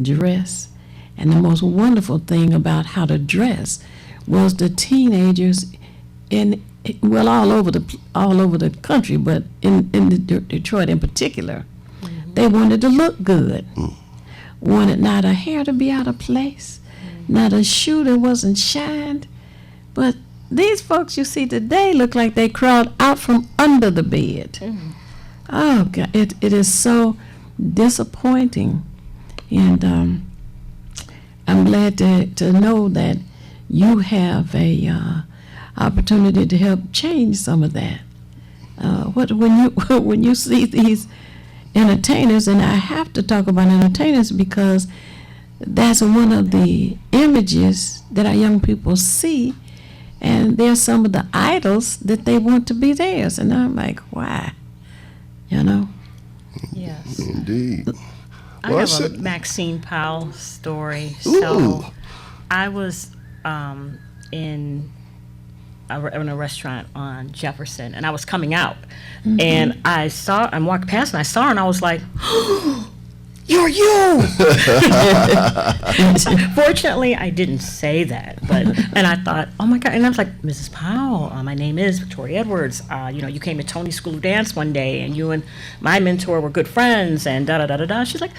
dress. And the most wonderful thing about how to dress was the teenagers all over the country, but in Detroit in particular, they wanted to look good. Wanted not a hair to be out of place, not a shoe that wasn't shined. But these folks you see today look like they crawled out from under the bed. Oh, God, it is so disappointing. And I'm glad to know that you have a opportunity to help change some of that. When you see these entertainers, and I have to talk about entertainers because that's one of the images that our young people see, and they're some of the idols that they want to be theirs. And I'm like, why? You know? Yes. Indeed. I have a Maxine Powell story. So I was in a restaurant on Jefferson, and I was coming out, and I'm walking past, and I saw her, and I was like, "You're you!" Fortunately, I didn't say that, and I thought, "Oh my God!" And I was like, "Mrs. Powell, my name is Victoria Edwards. You came to Tony's School of Dance one day, and you and my mentor were good friends, and da da da da da." She's like,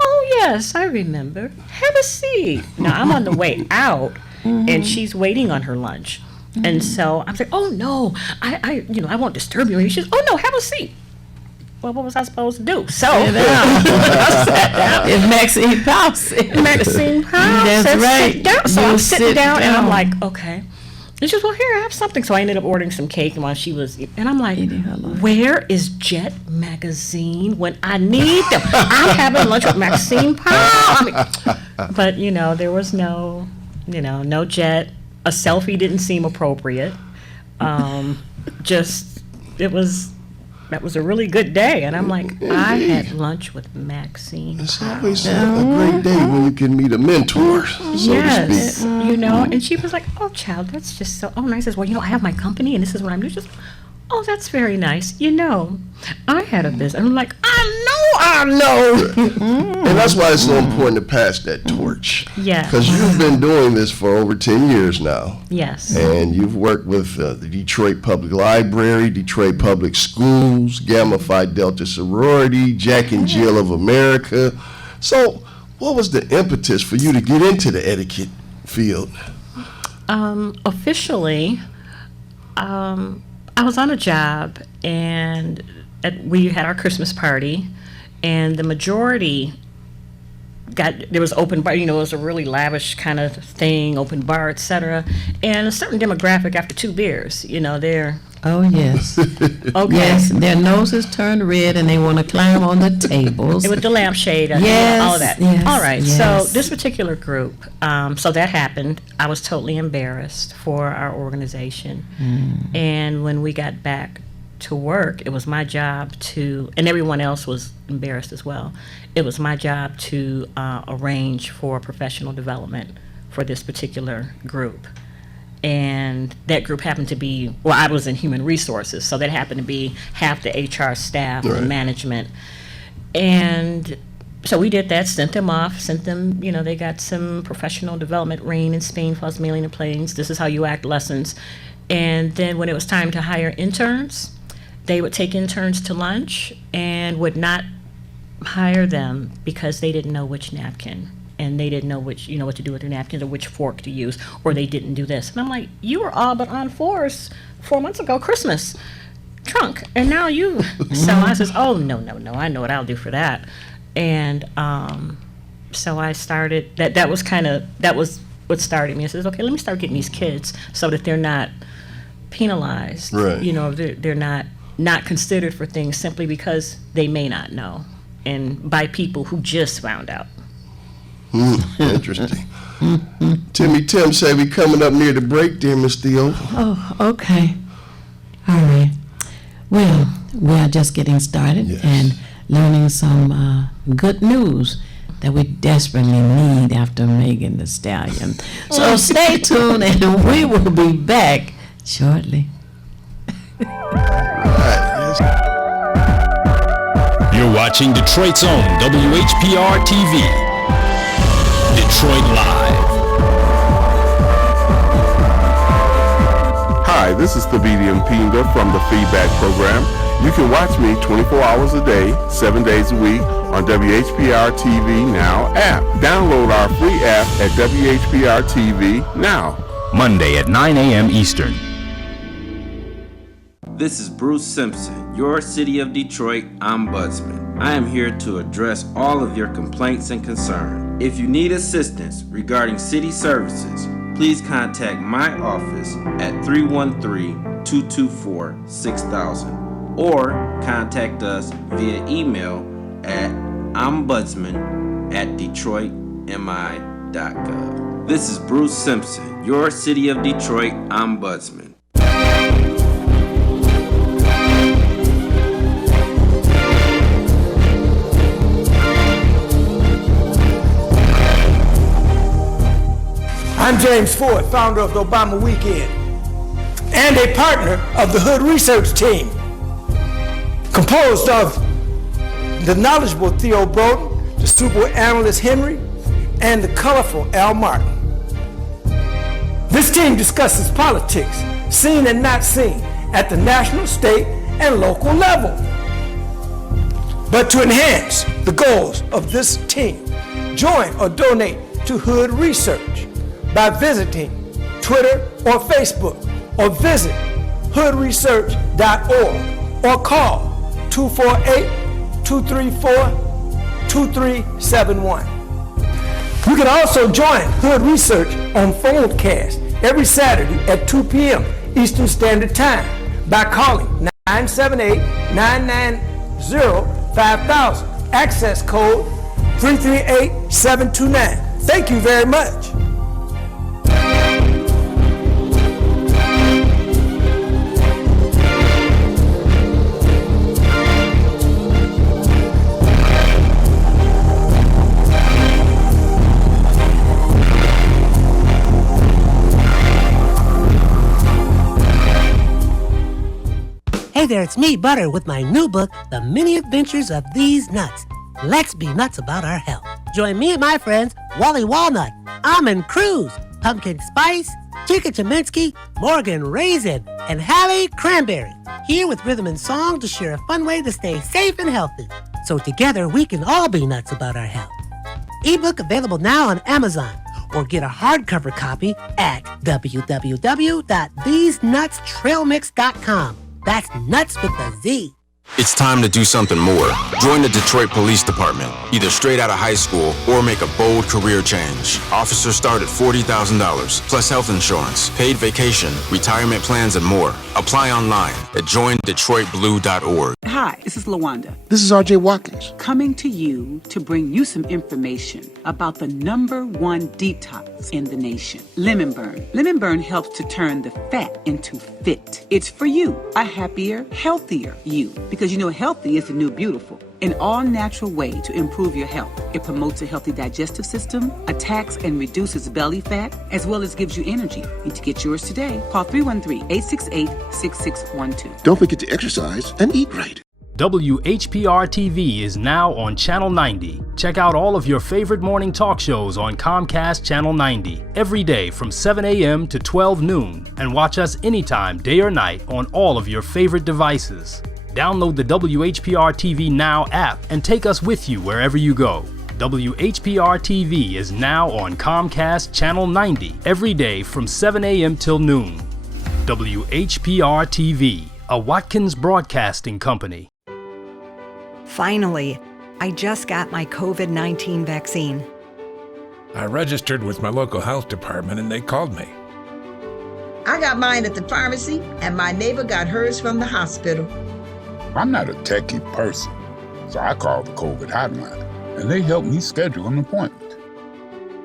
"Oh yes, I remember. Have a seat." Now I'm on the way out, and she's waiting on her lunch. And so I was like, "Oh no, I won't disturb you." And she's, "Oh no, have a seat." Well, what was I supposed to do? So I sat down. If Maxine Powell said, Maxine Powell said, "Sit down." So I'm sitting down, and I'm like, "Okay." And she was, "Well, here, have something." So I ended up ordering some cake, and while she was, and I'm like, "Where is Jet Magazine when I need them?" I'm having lunch with Maxine Powell. But there was no Jet. A selfie didn't seem appropriate. That was a really good day, and I'm like, I had lunch with Maxine. It's always a great day when you can meet a mentor, so to speak. And she was like, "Oh, child, that's just so nice." I says, "Well, I have my company, and this is what I'm doing." Just, "Oh, that's very nice. I had a business." I'm like, I know. And that's why it's so important to pass that torch. Yeah. Because you've been doing this for over 10 years now. Yes. And you've worked with the Detroit Public Library, Detroit Public Schools, Gamma Phi Delta Sorority, Jack and Jill of America. So what was the impetus for you to get into the etiquette field? Officially, I was on a job, and we had our Christmas party, and the majority there was open bar, it was a really lavish kind of thing, open bar, etc. And a certain demographic after 2 beers, they're Oh, yes. okay. Yes, their noses turn red and they want to climb on the tables. With the lampshade, yes, all of that. Yes, all right, yes. so this particular group, so that happened. I was totally embarrassed for our organization. And when we got back to work, it was my job to, and everyone else was embarrassed as well, it was my job to arrange for professional development for this particular group. And that group happened to be, I was in human resources, so that happened to be half the HR staff and management. And so we did that, sent them, they got some professional development, rain and Spain, falls mailing and planes, this is how you act lessons. And then when it was time to hire interns, they would take interns to lunch and would not hire them because they didn't know which napkin. And they didn't know which, what to do with their napkins or which fork to use, or they didn't do this. And I'm like, you were all but on force 4 months ago, Christmas trunk, and now you. So I says, oh, no, I know what I'll do for that. And so I started, that was what started me. I says, okay, let me start getting these kids so that they're not penalized. Right. They're not considered for things simply because they may not know, and by people who just found out. Interesting. Timmy Tim say we coming up near the break, dear Miss Theo. Oh, okay. All right. Well, we are just getting started and learning some good news that we desperately need after Megan Thee Stallion. So stay tuned and we will be back shortly. You're watching Detroit's own WHPR TV. Detroit Live. Hi, this is Thabiti Mpinga from the Feedback Program. You can watch me 24 hours a day, 7 days a week on WHPR TV Now app. Download our free app at WHPR TV Now. Monday at 9 a.m. Eastern. This is Bruce Simpson, your City of Detroit Ombudsman. I am here to address all of your complaints and concerns. If you need assistance regarding city services, please contact my office at 313-224-6000 or contact us via email at ombudsman@detroitmi.gov. This is Bruce Simpson, your City of Detroit Ombudsman. I'm James Ford, founder of the Obama Weekend, and a partner of the Hood Research Team, composed of the knowledgeable Theo Broughton, the super analyst Henry, and the colorful Al Martin. This team discusses politics, seen and not seen, at the national, state, and local level. But to enhance the goals of this team, join or donate to Hood Research by visiting Twitter or Facebook, or visit hoodresearch.org, or call 248-234-2371. You can also join Hood Research on Phonecast every Saturday at 2 p.m. Eastern Standard Time by calling 978-990-5000, access code 338729. Thank you very much. Hey there, it's me, Butter, with my new book, The Many Adventures of These Nuts. Let's be nuts about our health. Join me and my friends, Wally Walnut, Almond Cruz, Pumpkin Spice, Chica Cheminsky, Morgan Raisin, and Hallie Cranberry, here with rhythm and song to share a fun way to stay safe and healthy. So together we can all be nuts about our health. Ebook available now on Amazon, or get a hardcover copy at www.thesenutstrailmix.com. That's nuts with a Z. It's time to do something more. Join the Detroit Police Department, either straight out of high school or make a bold career change. Officers start at $40,000, plus health insurance, paid vacation, retirement plans, and more. Apply online at joindetroitblue.org. Hi, this is LaWanda. This is R.J. Watkins. Coming to you to bring you some information about the #1 detox in the nation, Lemon Burn. Lemon Burn helps to turn the fat into fit. It's for you, a happier, healthier you. Because you know healthy is the new beautiful. An all-natural way to improve your health. It promotes a healthy digestive system, attacks and reduces belly fat, as well as gives you energy. Need to get yours today. Call 313-868-6612. Don't forget to exercise and eat right. WHPR TV is now on Channel 90. Check out all of your favorite morning talk shows on Comcast Channel 90 every day from 7 a.m. to 12 noon, and watch us anytime, day or night, on all of your favorite devices. Download the WHPR TV Now app and take us with you wherever you go. WHPR TV is now on Comcast Channel 90 every day from 7 a.m. till noon. WHPR TV, a Watkins Broadcasting Company. Finally, I just got my COVID-19 vaccine. I registered with my local health department and they called me. I got mine at the pharmacy and my neighbor got hers from the hospital. I'm not a techie person, so I called the COVID hotline, and they helped me schedule an appointment.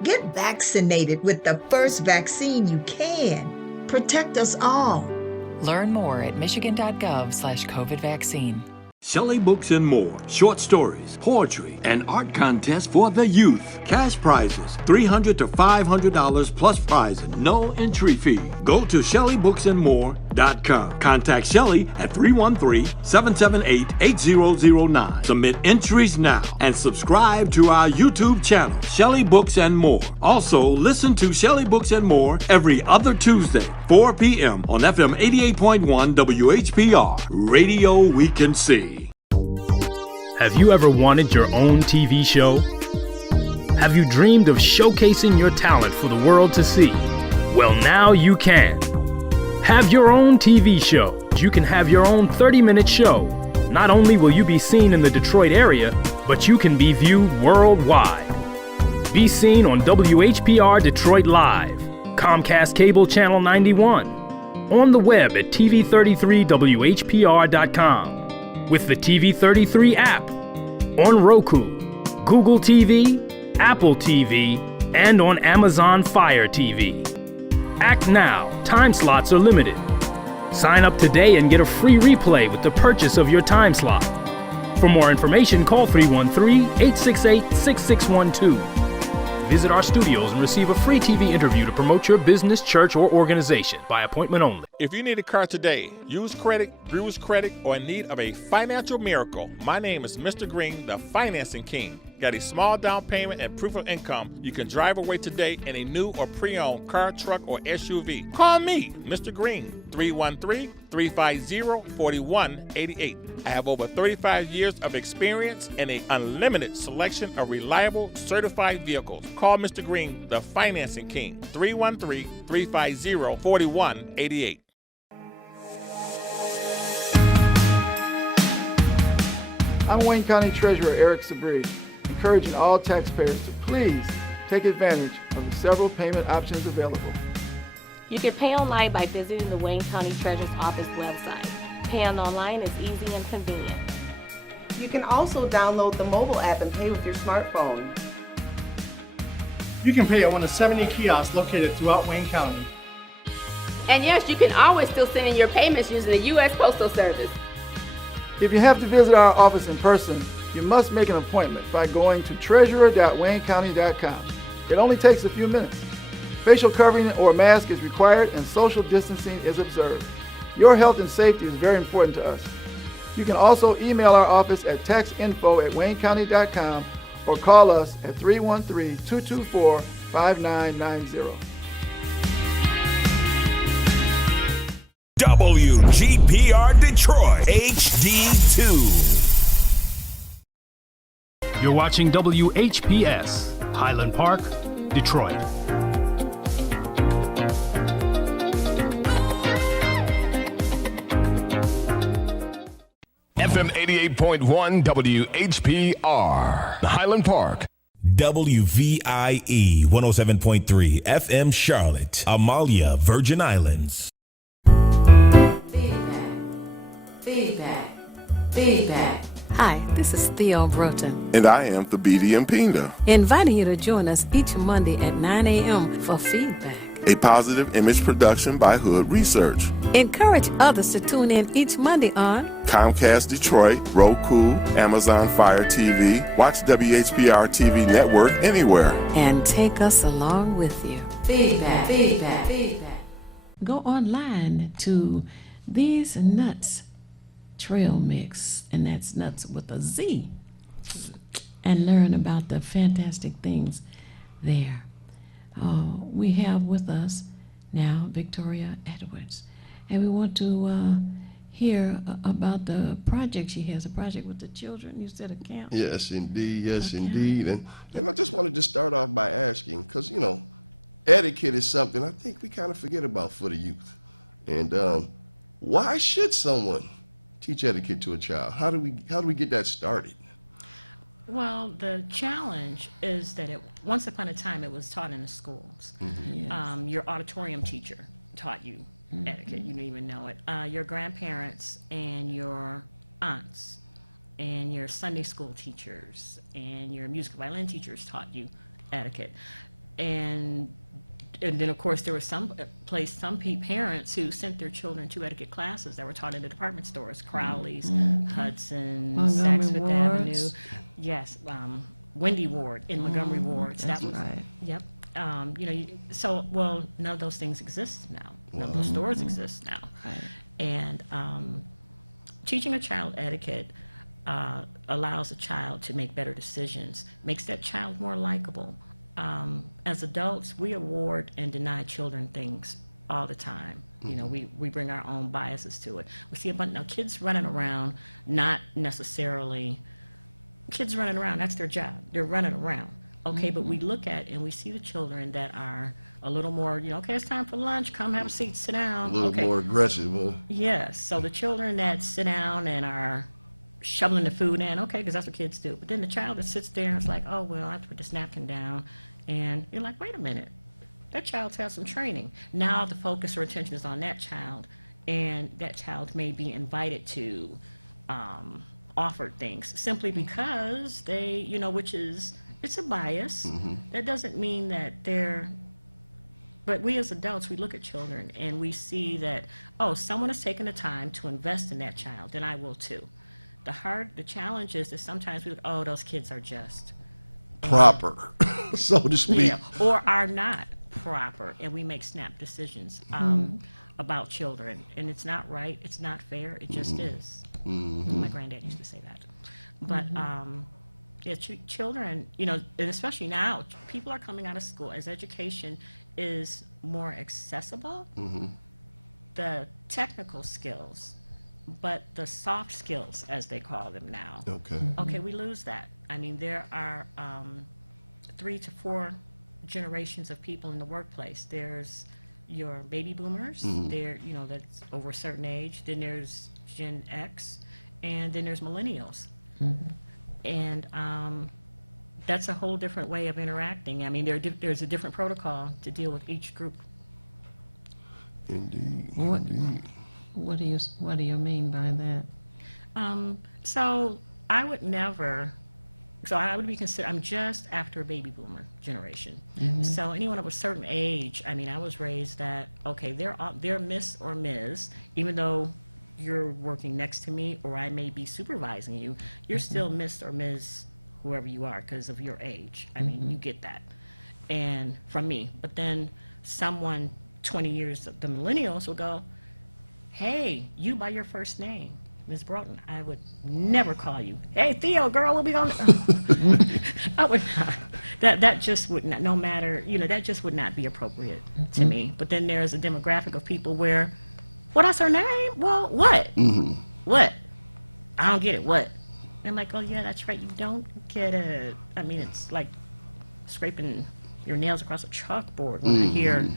Get vaccinated with the first vaccine you can. Protect us all. Learn more at michigan.gov/COVID vaccine. Shelley Books and More, short stories, poetry, and art contests for the youth. Cash prizes, $300 to $500 plus prizes, no entry fee. Go to ShelleyBooksandMore.com. Contact Shelley at 313-778-8009. Submit entries now and subscribe to our YouTube channel, Shelley Books and More. Also, listen to Shelley Books and More every other Tuesday, 4 p.m. on FM 88.1 WHPR, Radio We Can See. Have you ever wanted your own TV show? Have you dreamed of showcasing your talent for the world to see? Well, now you can. Have your own TV show. You can have your own 30-minute show. Not only will you be seen in the Detroit area, but you can be viewed worldwide. Be seen on WHPR Detroit Live, Comcast Cable Channel 91, on the web at TV33WHPR.com, with the TV33 app, on Roku, Google TV, Apple TV, and on Amazon Fire TV. Act now. Time slots are limited. Sign up today and get a free replay with the purchase of your time slot. For more information, call 313-868-6612. Visit our studios and receive a free TV interview to promote your business, church, or organization by appointment only. If you need a car today, use credit, bruise credit, or in need of a financial miracle, my name is Mr. Green, the Financing King. Got a small down payment and proof of income. You can drive away today in a new or pre-owned car, truck, or SUV. Call me, Mr. Green, 313-350-4188. I have over 35 years of experience and an unlimited selection of reliable, certified vehicles. Call Mr. Green, the Financing King, 313-350-4188. I'm Wayne County Treasurer Eric Sabri, encouraging all taxpayers to please take advantage of the several payment options available. You can pay online by visiting the Wayne County Treasurer's Office website. Paying online is easy and convenient. You can also download the mobile app and pay with your smartphone. You can pay at one of 70 kiosks located throughout Wayne County. And yes, you can always still send in your payments using the U.S. Postal Service. If you have to visit our office in person, you must make an appointment by going to treasurer.waynecounty.com. It only takes a few minutes. Facial covering or mask is required and social distancing is observed. Your health and safety is very important to us. You can also email our office at taxinfo@waynecounty.com or call us at 313-224-5990. WGPR Detroit HD2. You're watching WHPS, Highland Park, Detroit. FM 88.1 WHPR, Highland Park. WVIE 107.3 FM Charlotte, Amalia, Virgin Islands. Feedback. Hi, this is Theo Broughton, And I am the BDM Pinga, inviting you to join us each Monday at 9 a.m. for feedback. a positive image production by Hood Research. Encourage others to tune in each Monday on Comcast Detroit, Roku, Amazon Fire TV, watch WHPR TV Network anywhere. and take us along with you. Feedback. Go online to These Nuts Trail Mix, and that's nuts with a Z, and learn about the fantastic things there. We have with us now Victoria Edwards, and we want to hear about the project she has, a project with the children. You said a camp? Yes, indeed. Yes, indeed. And I just wanted to start off by asking, because, you know, etiquette is something I think we kind of forget about for the youth. And why should someone teach etiquette to a child? How do we get that started? Well, the challenge is that once upon a time it was taught in the schools. Yes. Your auditorium teacher taught you etiquette. You didn't even know it. Your grandparents and your aunts and your Sunday school teachers and your music violin teachers taught you etiquette. And then, of course, there was some parents who sent their children to etiquette classes that were taught in the department stores, Crowley's, Hudson, Montgomery Saks Fifth Ward's. Avenue. Yes, Wendy Ward in Montgomery Ward's. That's That was right. Yep. None of those things exist now. None of those stores exist now. Right. And teaching a child etiquette allows a child to make better decisions, makes that child more likable. As adults, we award and deny children things all the time. You know, we bring our own biases to it. We see a bunch now kids running around, not necessarily kids running around. That's their job. They're running around. Okay, but we look at and we see the children that are a little more, okay, it's time for lunch. Come have a seat, sit down. A little more aggressive, huh? Yes. So the children that sit down and are shoveling the food in, okay, because that's what kids do. But then the child that sits there and is like, oh, well, I have to put this napkin down. And you're like, wait a minute. That child's had some training. Now the focus or attention is on that child, and that child may be invited to offer things simply because they, it's a bias. That doesn't mean that but we as adults, we look at children and we see that, oh, someone has taken the time to invest in that child, then I will too. The challenge is that sometimes we look, oh, those kids are just proper, so to speak. Yeah, or are not proper, and we make snap decisions about children, and it's not right, it's not fair, it just is. My granddad used to say that. But children, and especially now, people are coming out of school as education is more accessible. The technical skills, but the soft skills, as they call them now. Okay, we lose that. I mean, there are 3 to 4 generations of people in the workplace. There's your baby boomers, they're, that's over a certain age. Then there's Gen X, and then there's millennials. And that's a whole different way of interacting. I mean, there's a different protocol to deal with each group. Indeed. What do you mean by that? So I would be considered, I'm just after a baby boomer generation. So anyone of a certain age, I mean, I was raised that, okay, they're Miss or Ms., even though you're working next to me or I may be supervising you, you're still Miss or Ms. whoever you are because of your age. I mean, you get that. And from me. But then someone 20 years, the millennials will go, hey, you by your first name. Ms. Broughton, I would never call you, hey, Theo, girl, we'll be on. I would not. That just would not, no matter, that just would not be appropriate to me. But then there's a demographic of people where, well, that's her name? Well, what? What? I don't get it. What? And I'm like, oh, yeah, that's right. You don't get it. I mean, it's like scraping your nails across a chalkboard when I hear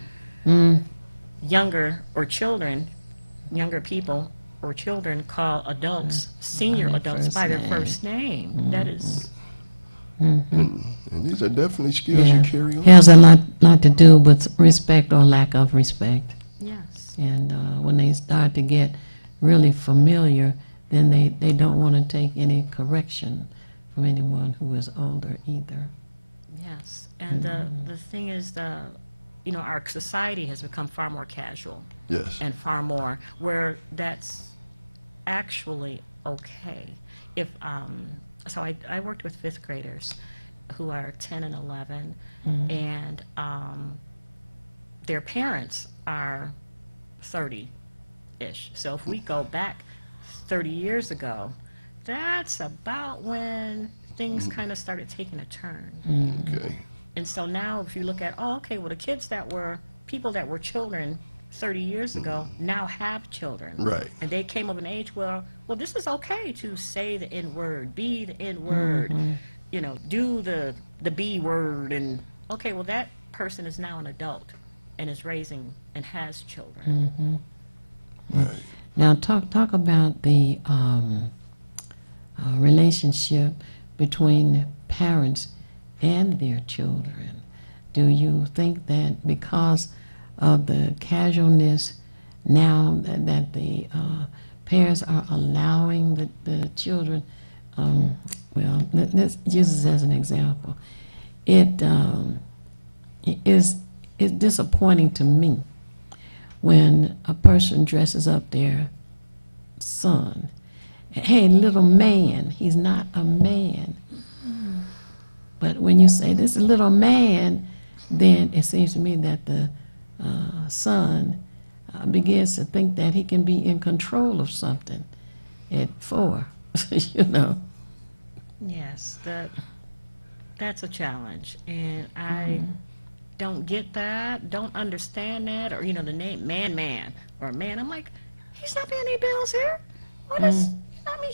younger people or children call adults, senior adults, by their first name. That is. And these are definitely skills you carry on. Has a lot to do with respect or lack of respect. Yes. And when they start to get really familiar, then they don't want to take any correction from anyone who is older either. Yes, and the thing is, our society has become far more casual. Yes. And far more where that's actually okay. If so I worked with 5th graders who are 10 and 11, and their parents are 30-ish. So if we go back 30 years ago, that's about when things kind of started taking a turn. Okay. And so now if you look at, the kids people that were children 30 years ago now have children. Right. And they came of an age where, this is okay to say the N-word, be the N-word, do the B word, and that person is now an adult and is raising and has children. Right. Now talk about the relationship between parents and their children. Do you think that because of the casualness now that the parents are allowing the children, let's use this as an example. It is disappointing to me when a person dresses up their son. Hey, little man, he's not a man. But when you say this little man, then it seems to me that the son begins to think that he can be in control of something at 4, Yes, that's a challenge, and I don't get that, don't understand that, or the name man or man. I'm like, he's not paying any bills here. What is? I mean,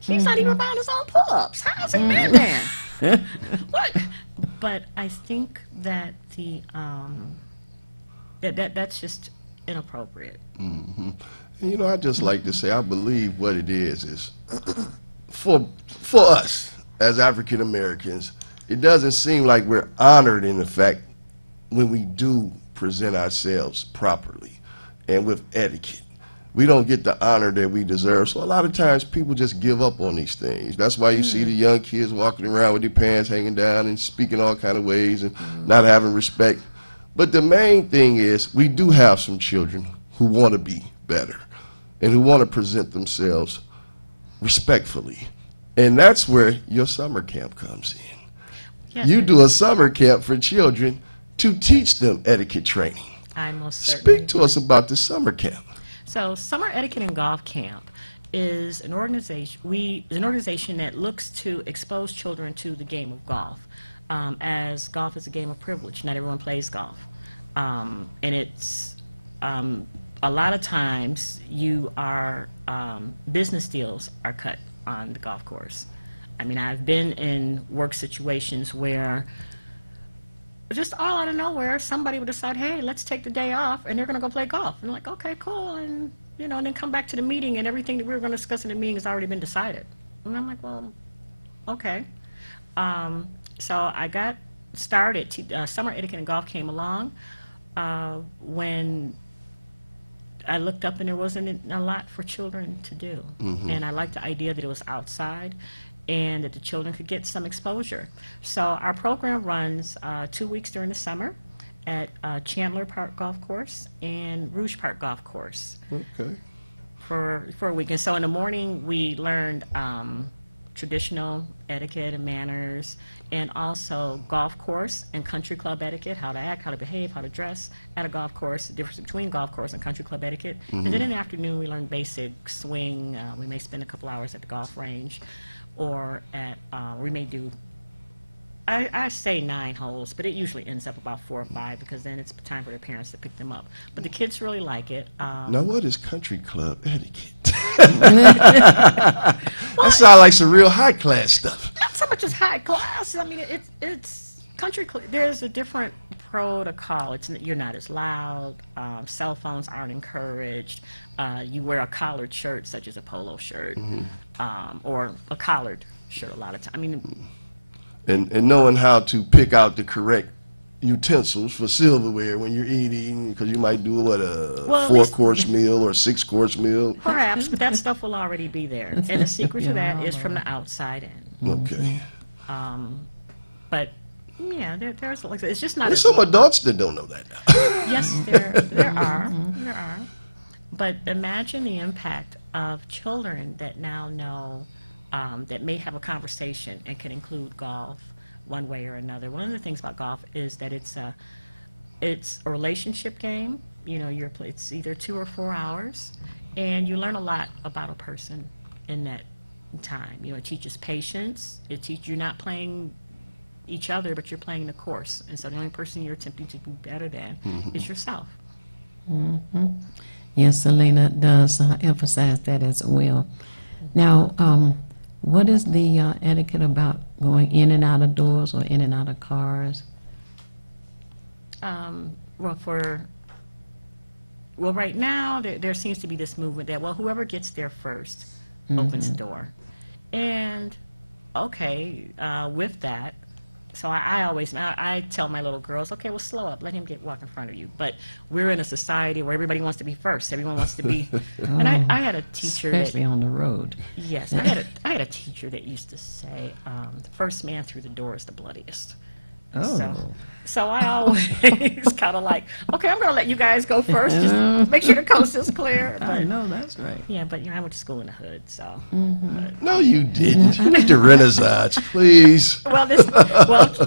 he's not even buying his own pull-ups. How is he man? What? But I think that that's just inappropriate. And I just like to say, I believe what it is for us as African Americans, it doesn't seem like we're honored in the fact when we do present ourselves properly and with etiquette. We don't get the honor that we deserve. So a lot of times people just give up on these things. That's why you see the young kids walking around with their pants hanging down and speaking all kind of ways and not having respect. But the main thing is we do have some children who want to be better and who want to present themselves respectfully. And that's where your summer camp comes in. Yes, you do a summer camp for children to teach them etiquette training. I most certainly Speak to us about the summer camp. So Summer Etiquette and Golf Camp is an organization that looks to expose children to the game of golf, as golf is a game of privilege. Not everyone plays golf. And it's a lot of times you are business deals are cut on the golf course. I mean, I've been in work situations where just all out of nowhere, somebody would decide, hey, let's take the day off, and they're going to go play golf. And I'm like, okay, cool. And, and then come back to the meeting, and everything that we were going to discuss in the meeting has already been decided. And I'm like, well, okay. So I got started. Summer Etiquette and Golf came along when I looked up, and there wasn't a lot for children to do. And I liked the idea that it was outside and that the children could get some exposure. So our program runs 2 weeks during the summer at Chandler Park Golf Course and Rouge Park Golf Course. Okay. For a week. And so in the morning we learned traditional etiquette and manners, and also golf course and country club etiquette, how to act, how to behave, how to dress at a golf course, the difference between golf course and country club etiquette. And then in the afternoon we learned basic swing. We may spend a couple hours at the golf range, or at we may do, I say 9 holes, but it usually ends up about 4 or 5, because then it's time for their parents to pick them up. But the kids really like it. Now, what is country club etiquette? That sounds like some real high class stuff. Not so much as high class. I mean, it's country. There's a different protocol. You're not as loud. Cell phones aren't encouraged. You wear a collared shirt, such as a polo shirt, or a collared shirt a lot of times. I mean, and knowing how to pick out the correct utensils for silverware when you're eating, because you might do a 4-course meal or 6-course meal. Perhaps, but that stuff will already be there. And the secret to that is from the outside in. Okay. But yeah, there's like it's just not. There's some adults that don't know that now. Yes, there are. But imagine the impact of children that now know that may have a conversation and can include golf one way or another. One of the things about golf is that it's a relationship game. You know, it's either 2 or 4 hours, and you learn a lot about a person in that time. You know, it teaches patience. You're not playing each other, but you're playing the course, and so the only person you're attempting to be better than is yourself. Yes, Selena does emphasize that as well. Now, what is the etiquette about going in and out of doors or in and out of cars? Well, right now there seems to be this movement that whoever gets there first opens the door, and with that. So I tell my little girls, okay, well, slow up, let him walk in front of you. But we're in a society where everybody wants to be first. Everyone wants to be. And I had a teacher, especially on the road. Yes, I had a teacher that used to say, the first man through the door is the bloodiest. Oh. So I always kind of like, okay, I'm going to let you guys go first. Just make sure the coast is clear. But, I know, that's right. Yeah, but I went to school in the hood, so. No, you didn't. You went to Renaissance, please.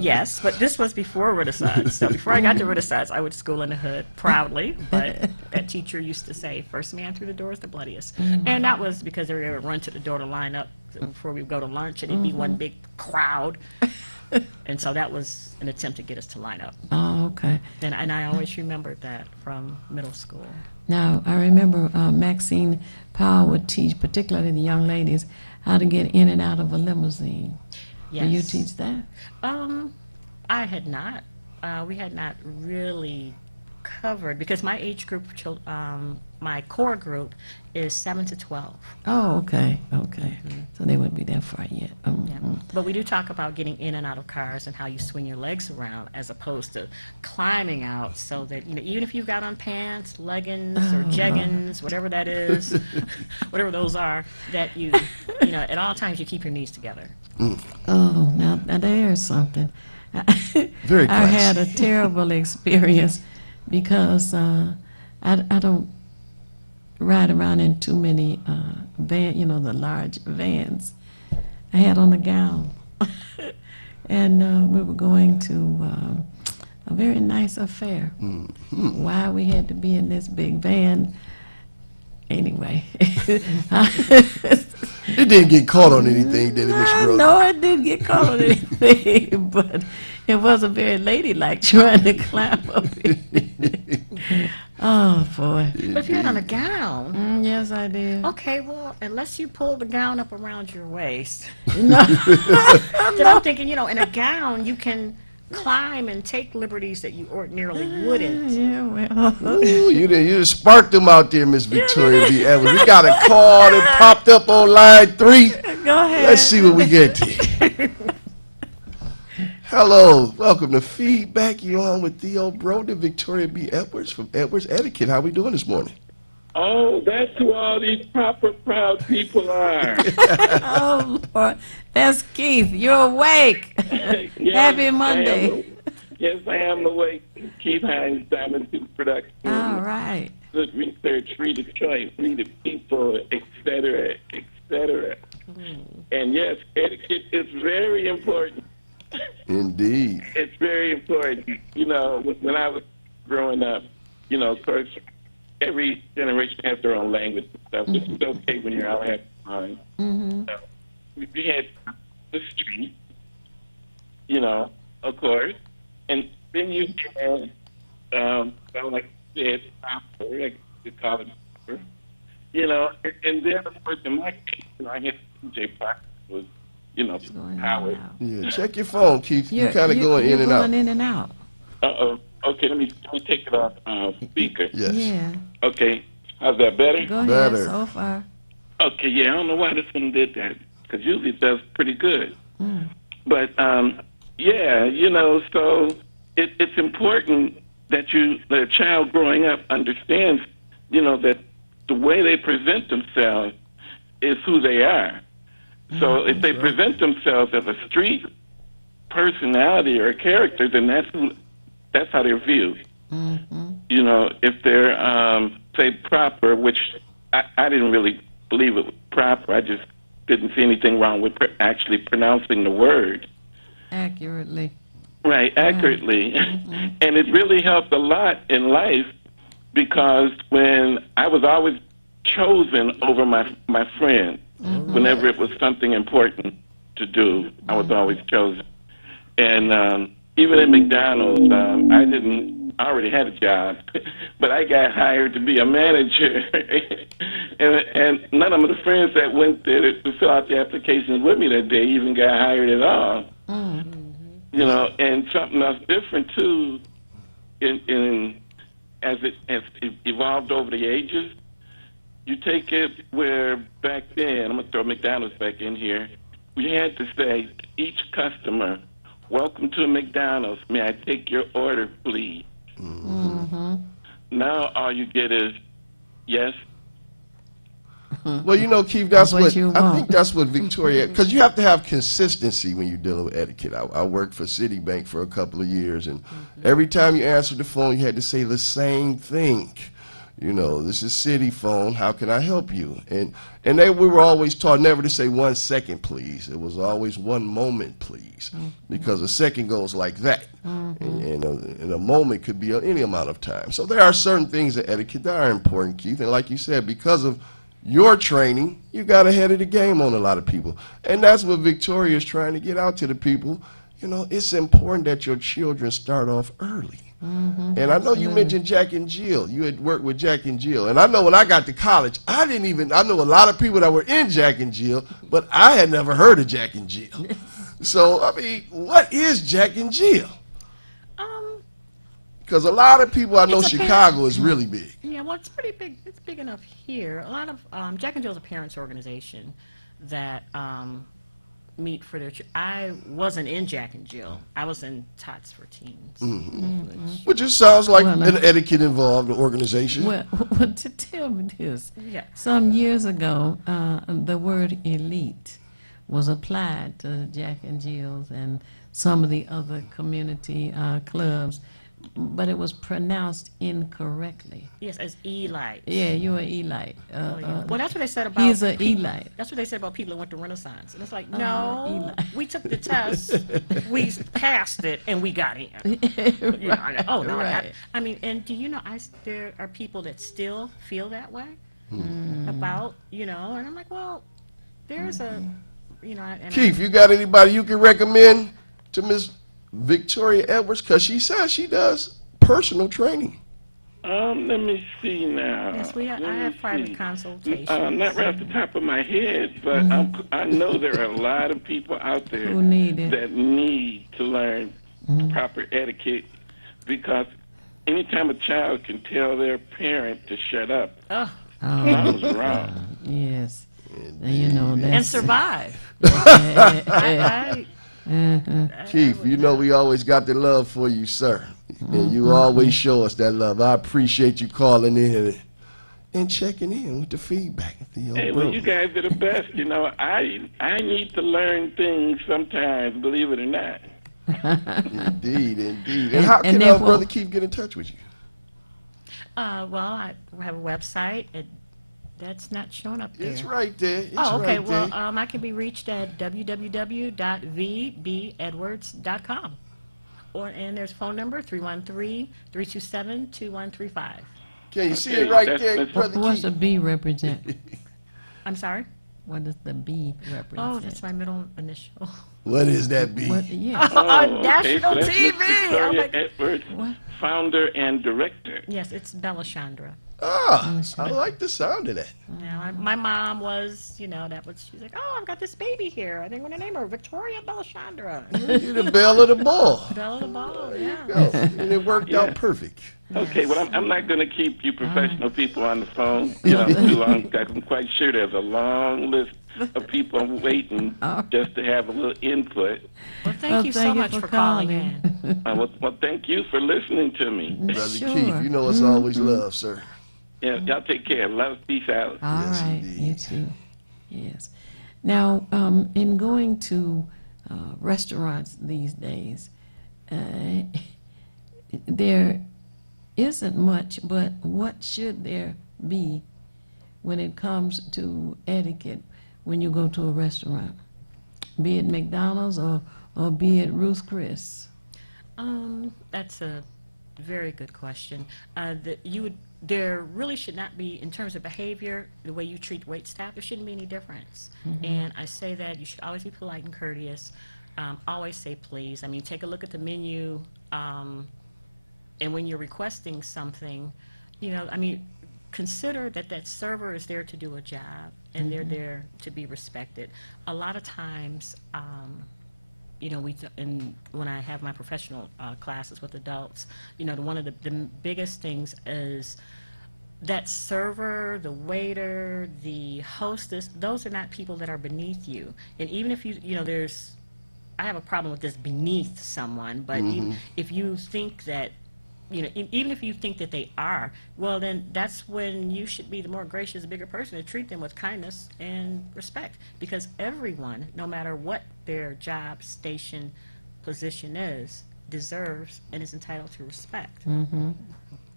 Yes, but this was before Renaissance. So before I got to Renaissance, I went to school in the hood proudly. But that teacher used to say, first man through the door is the bloodiest. And that was because they would run to the door to line up before we would go to lunch, and it'd be one big crowd. And so that was an attempt to get us to line up. Oh, okay. And I always remembered that from middle school. Now, I remember Maxine Powell would teach, particularly the young ladies, how to get in and out of a limousine. Yes. Do you teach that? I had not. We had not really covered, because my age group, my core group is 7 to 12. Oh, okay. So they wouldn't be that far yet. Yeah. But we do talk about getting in and out of cars and how you swing your legs around as opposed to climbing out, so that, you know, even if you've got on pants, leggings, or jeggings, whatever that is, whatever those are, that you know, at all times you keep your knees together. Oh, now there's something. Very classy. I had a terrible experience because I don't ride around in too many the large vans. I had on a gown, and we were going to a very nice affair. Why we had to be in this big van? Anyway, it didn't get caught on anything, did it, Miss Brooks? No, it didn't get caught on anything, but it wasn't very ladylike trying to climb up it. Oh, boy. But if you had on a gown. Yes, I did. Okay, well, unless you pull the gown up around your waist. No. Then I'm thinking, in a gown, you can climb and take liberties that you ordinarily wouldn't. Yeah, well. Ooh, you just sparked them out there, Miss Victoria B. Evans. We got a call that popped up on line 3. Go ahead. Let's see what we get to. Hello, welcome to Feedback. You on with Theo Broden and Victoria B. Edwards from Edwards Etiquette. How we doing this morning? Oh, that's who all these proper, proud people are. Oh, Lord. That's Keith. You're awake. Yes, Happy Monday. Yes, I am awake. Keith Hines, Diamond 2 Production. All right. Good research, free to choice, free to people, et cetera, et cetera. And yes, etiquette is very important. Indeed. It's very important. When I was growing up, of course, every generation has their own language and stuff, which is okay when you're out having fun. So we had the street, of course, and then you had, like I said, like the college, and then of course in my case, I had DJ Parker was, Howard. Yeah, check your phone, Keith. You're kind of going in and out. Going in and out. Uh-oh. Okay, let me take it off speaker. Yes. Yeah. Okay, how's that better? Go ahead. Better. So far. Okay, yeah, I don't know why this one did that, because usually it does pretty good. Mm. But, yeah, you know, so it's important that the child growing up understands, you know, that the way they present themselves is who they are. So if they present themselves as a street personality or a character, then that's how they're viewed. Mm-hmm. You know, if they're, say, proper, which I didn't really believe it was proper. I just didn't see anything wrong with actually pronouncing the word. Accurately. Right, accurately. Mm-hmm. And it really helped a lot in life because when I was always chosen over my friend, whenever it was something important to do, I was always chosen. And even in McDonald's, I already had a job, but I got hired to be a manager. and none of the friends that went there to fill out the applications with me that day even got hired at all. Mm-hmm. You know, and something else different too, as it evolved over the ages. You take it where back then, I'm gonna throw McDonald's back in here. We had to say to each customer, "Welcome to McDonald's. May I take your order, please?" Mm-hmm. Now all you get is yes. Well, you know, Keith, that's what you I want. think that's what Victoria, because you have to have consistency when you're dealing with etiquette. I worked for Citibank for a couple of years, and every time you answered the phone, you had to say the same thing. You know, this is City phone. How can I help you? And we were always taught never to say 1 second, please. It was always 1 moment, please, because a second goes like that, and a moment could be any amount of time. So there are certain things in etiquette that are important, Keith. And like you said, because of your training, you got ahead of the game on a lot of people, and that's what Victoria is trying to get out to the people. You know, it's important that your children start off early. Mm-hmm. And I know you mentioned Jack and Jill. You had worked with Jack and Jill. And I know when I got to college, I know a lot of people that were in Jack and Jill, but I had never heard of Jack and Jill. So, I mean, what is Jack and Jill? Because a lot of people, I know Chicago is really big. Yeah, well, it's pretty big. It's big enough here. A lot of Jack and Jill's a parents' organization that meet for their I wasn't in Jack and Jill. I was in Tots for Teens. Which just sounds like an etiquette involved organization. Well, to tell me this, some years ago, the word elite was applied to Jack and Jill's and some of the other community clubs, but it was pronounced incorrectly. Yes, as Elite. Yeah, you're an Elite. Well, that's what they said about. He's an Elite. That's what they said about people that went to Renaissance, and it's like, no, we took the test, we passed it, and we got in. You know, oh no, right. I mean, and do you know, there are people that still feel that way about, you know, and I'm like, well, there's a, you know, and Keith, you got anybody you can recommend to Miss Victoria Edwards, because she says she does personal training. Let me see now. Yes, I have private consultations. Not right off the top of my head, but I know there are a lot of people out there who need it, that need to learn proper etiquette, because anytime a child can tell their parent to shut up, something's wrong. Yes, you know that, and survive. Keith, you know we always got the love for you, sir. And you always show us that love. I appreciate you calling in and checking in with the feedback. Hey, well, you guys are the best. You know, I need to learn things sometimes, believe it or not. Indeed. And how can our brother Keith get in touch with you? Well, I have a website. That's not showing up there. It's right there. Okay. Well, I can be reached at www.vbedwards.com. And there's a phone number, 313-327-2135. Can you see it right there, Brother Keith? What's the B represent? I'm sorry? What does the B represent? Oh, that's my middle initial. What is that B? National so TV. Victoria Edwards, founder and director. Yes, it's Bella Chandra. I like the sound of that. Yeah, my mom was, she's like, oh, I've got this baby here. I think we're going to name her Victoria Belishandra. You're the belle of the ball. Belle of the ball, yeah. And it worked out perfect. Okay, well, I'm not going to keep you professional people on the phone too long. I'm quite sure there's a long list of people waiting just to have a little input. Well, thank you so much for calling in. Well, thank you for listening to me. Brother Keith, you know it's always love, sir. Yeah, y'all take care. Love, peace out. All right, you too. Yes. Now, in going to restaurants these days, there isn't much, but what should there be when it comes to etiquette when you go to a restaurant, be it McDonald's or be it Ruth's Chris? That's a very good question. There really should not be, in terms of behavior, the way you treat wait staff, there shouldn't be any difference. And I say that you should always be polite and courteous. Always say please. I mean, take a look at the menu, and when you're requesting something, consider that server is there to do a job, and they're there to be respected. A lot of times, when I have my professional classes with adults, one of the biggest things is that server, the waiter, the hostess, those are not people that are beneath you. And even if I have a problem with this beneath someone, but even if you think that, even if you think that they are, well, then that's when you should be the more gracious, bigger person and treat them with kindness and respect. Because everyone, no matter what their job, station, position is, deserves and is entitled to respect.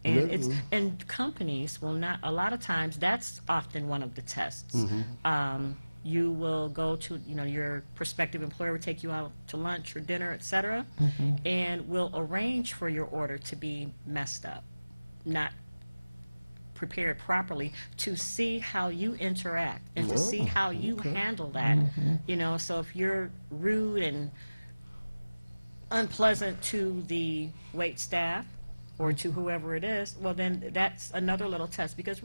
And companies will not. A lot of times, that's often one of the tests. You will go to, your prospective employer will take you out to lunch or dinner, etc., and will arrange for your order to be messed up, not prepared properly, to see how you interact and to see how you handle that. So if you're rude and unpleasant to the wait staff or to whoever it is, well, then that's another little test. Because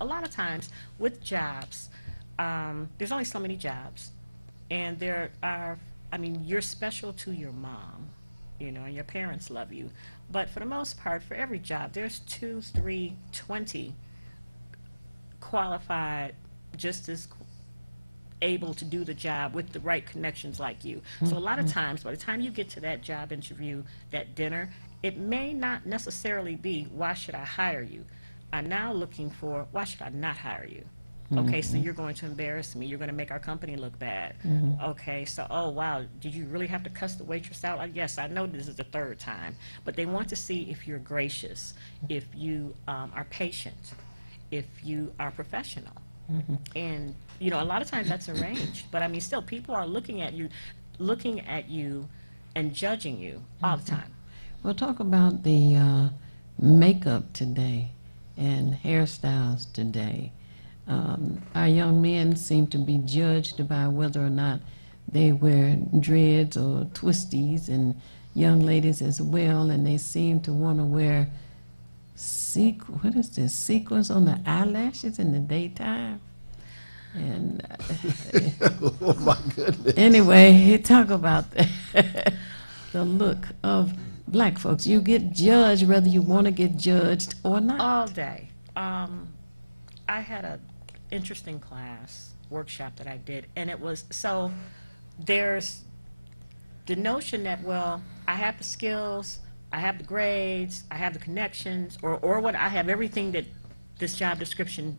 a lot of times with jobs, there's only so many jobs, and you're special to your mom, and your parents love you. But for the most part, for every job, there's 2, 3, 20 qualified, just as able to do the job with the right connections like you. So a lot of times, by the time you get to that job interview, that dinner, it may not necessarily be, why should I hire you? I'm now looking for, why should I not hire you? Okay, so you're going to embarrass me. You're going to make our company look bad. Okay, so, oh, wow, did you really have to cuss the waitress out? Yes, I know this is the third time. But they want to see if you're gracious, if you are patient, if you are professional. And, a lot of times that's arranged. But, still, people are looking at you and judging you all the time. We'll talk about the makeup today and hairstyles today. Our young men seem to be judged by whether or not they wear dreads or twisties, and young ladies as well, and they seem to want to wear sequins on the eyelashes in the daytime. And oh my goodness. Anyway, talk about the look of black folks. You get judged whether you want to get judged or not. All day. I had a interesting workshop that I did, and it was, so there's the notion that, well, I have the skills, I have the grades, I have the connections, or what, I have everything that this job description,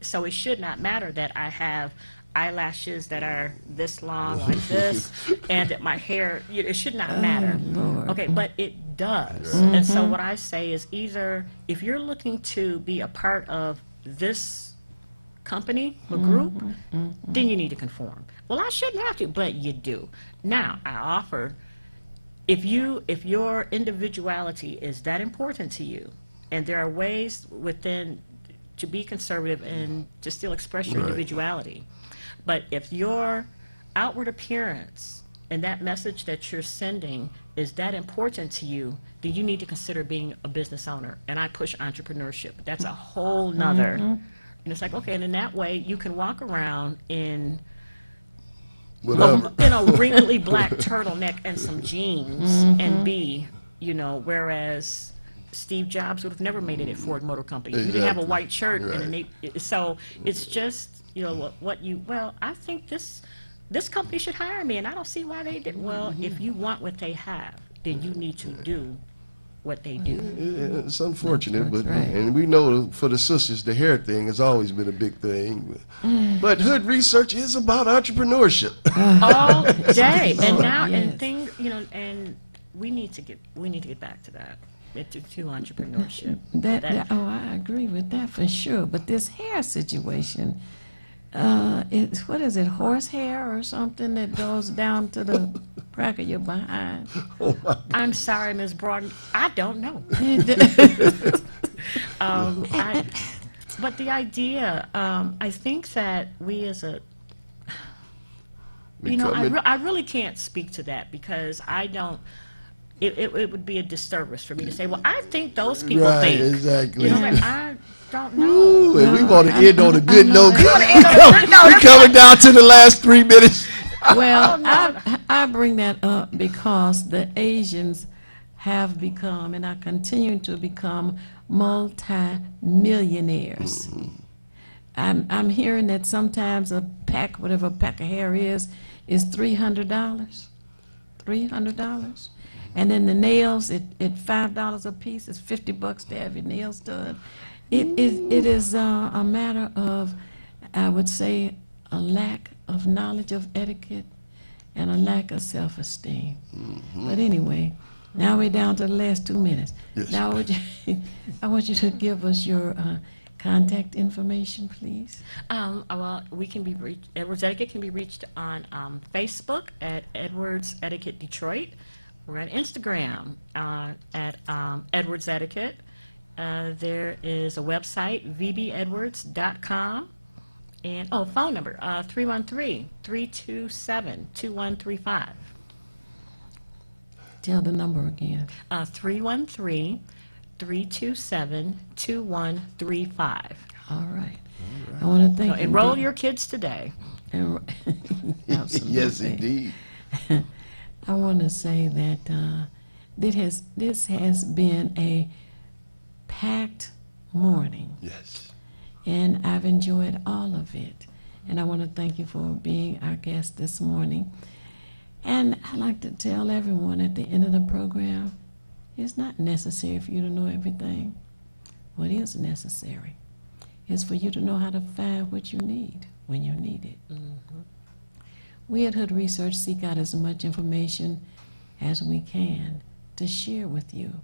so it should not matter that I have eyelashes that are this long like this and that my hair, it should not matter. Lord. Okay, but it does. And so what I say is, either if you're looking to be a part of this company or group, then you need to conform. Well, I shouldn't have to, but you do. Now, I offer, if your individuality is that important to you, and there are ways within to be conservative and to still express your individuality, but if your outward appearance and that message that you're sending is that important to you, then you need to consider being a business owner. And I push entrepreneurship. That's a whole nother. And it's like, okay, and in that way, you can walk around in wrinkly black turtleneck and some jeans and be, whereas Steve Jobs would have never made it at Ford Motor Company. You didn't have a white shirt. Right. So it's just, I think this company should hire me, and I don't see why they did. Well, if you want what they have, then you need to do what they do. It's unfortunate, That's but right. and we know for the sisters, the hair thing has always been a big thing. But Hood Research is about entrepreneurship. All day, and Lord, now yes. and things, and we need to get back to that. To entrepreneurship. I agree with that for sure. But this hair situation, what is it, horsehair or something that goes down to the crack of your behind? Oh my God. I'm sorry, Ms. Broughton, I don't know. But the idea, I think that we as a, I really can't speak to that because I don't. It would be a disservice for me to say, well, I think those people think. Exactly. I don't know. Ooh, and we want to end on a good note. We're coming down to the last 3 minutes. Well, I bring that up because the Asians have become, and are continuing to become, multi-millionaires. I'm hearing that sometimes whatever a pack of hair is $300. $300. And then the nails at $5 a piece, it's $50 to have your nails done. It is a matter of, I would say, a lack of knowledge of etiquette and a lack of self-esteem. But anyway, now we're down to the last 2 minutes. Yes. Now I want you to give us your contact information, please. Well, we can be reached. Edwards Etiquette can be reached on Facebook at Edwards Etiquette Detroit. We're on Instagram at Edwards Etiquette. There is a website, vbedwards.com. And, phone number, 313-327-2135. Tell the number again. 313-327-2135. All right. I want to thank you. Enroll your kids today. Absolutely. Yes, indeed. I want to say that this has been a packed morning. Yes. And I've enjoyed all of it. And I want to thank you for being our guest this morning. And I like to tell everyone at the end of the program, it's not necessary for you to know everything. What is necessary is for you to know how to find what you need when you need it. We at Hood Research seek out as much information as we can to share with you.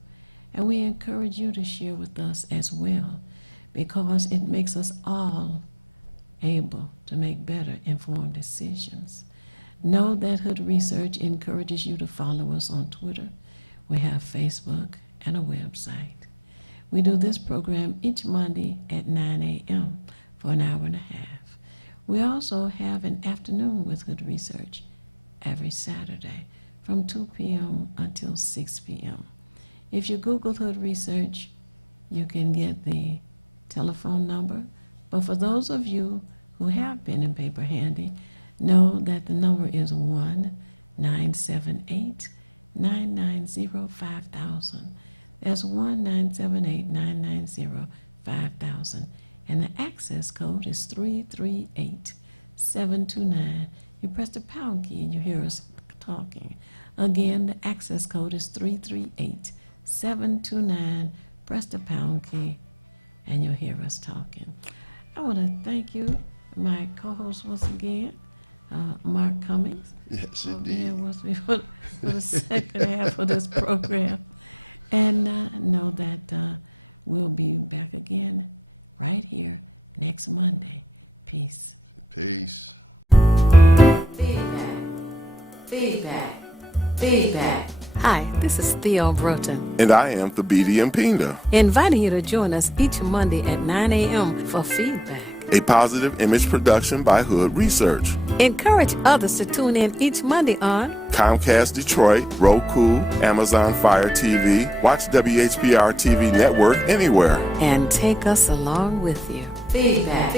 And we encourage you to share with us as well, because it makes us all able to make better informed decisions. Know that Hood Research encourages you to follow us on Twitter. We have Facebook and a website. We do this program each Monday at 9 a.m. for an hour and a half. We also have an afternoon with Hood Research every Saturday from 2 p.m. until 6 p.m. If you Google Hood Research, you can get the telephone number. But for those of you who have pen and paper handy, know that the number is 1-978-990-5000. That's 1-978-990-5000. And the access code is 338729. You press the pound key and you hear us talking. Again, the access code is 338729. Press the pound key and you'll hear us talking. I want to thank you, my co-host once again, Mark Cummings. Yes, for indeed. being with me for the second half of this program. And know that we'll be back again right here next Monday. Peace. Peace. Feedback. Hi, this is Theo Broughton, And I am Thabiti Mpinga. Inviting you to join us each Monday at 9 a.m. for feedback. a positive image production by Hood Research. Encourage others to tune in each Monday on Comcast Detroit, Roku, Amazon Fire TV. Watch WHPR TV Network anywhere. and take us along with you. Feedback.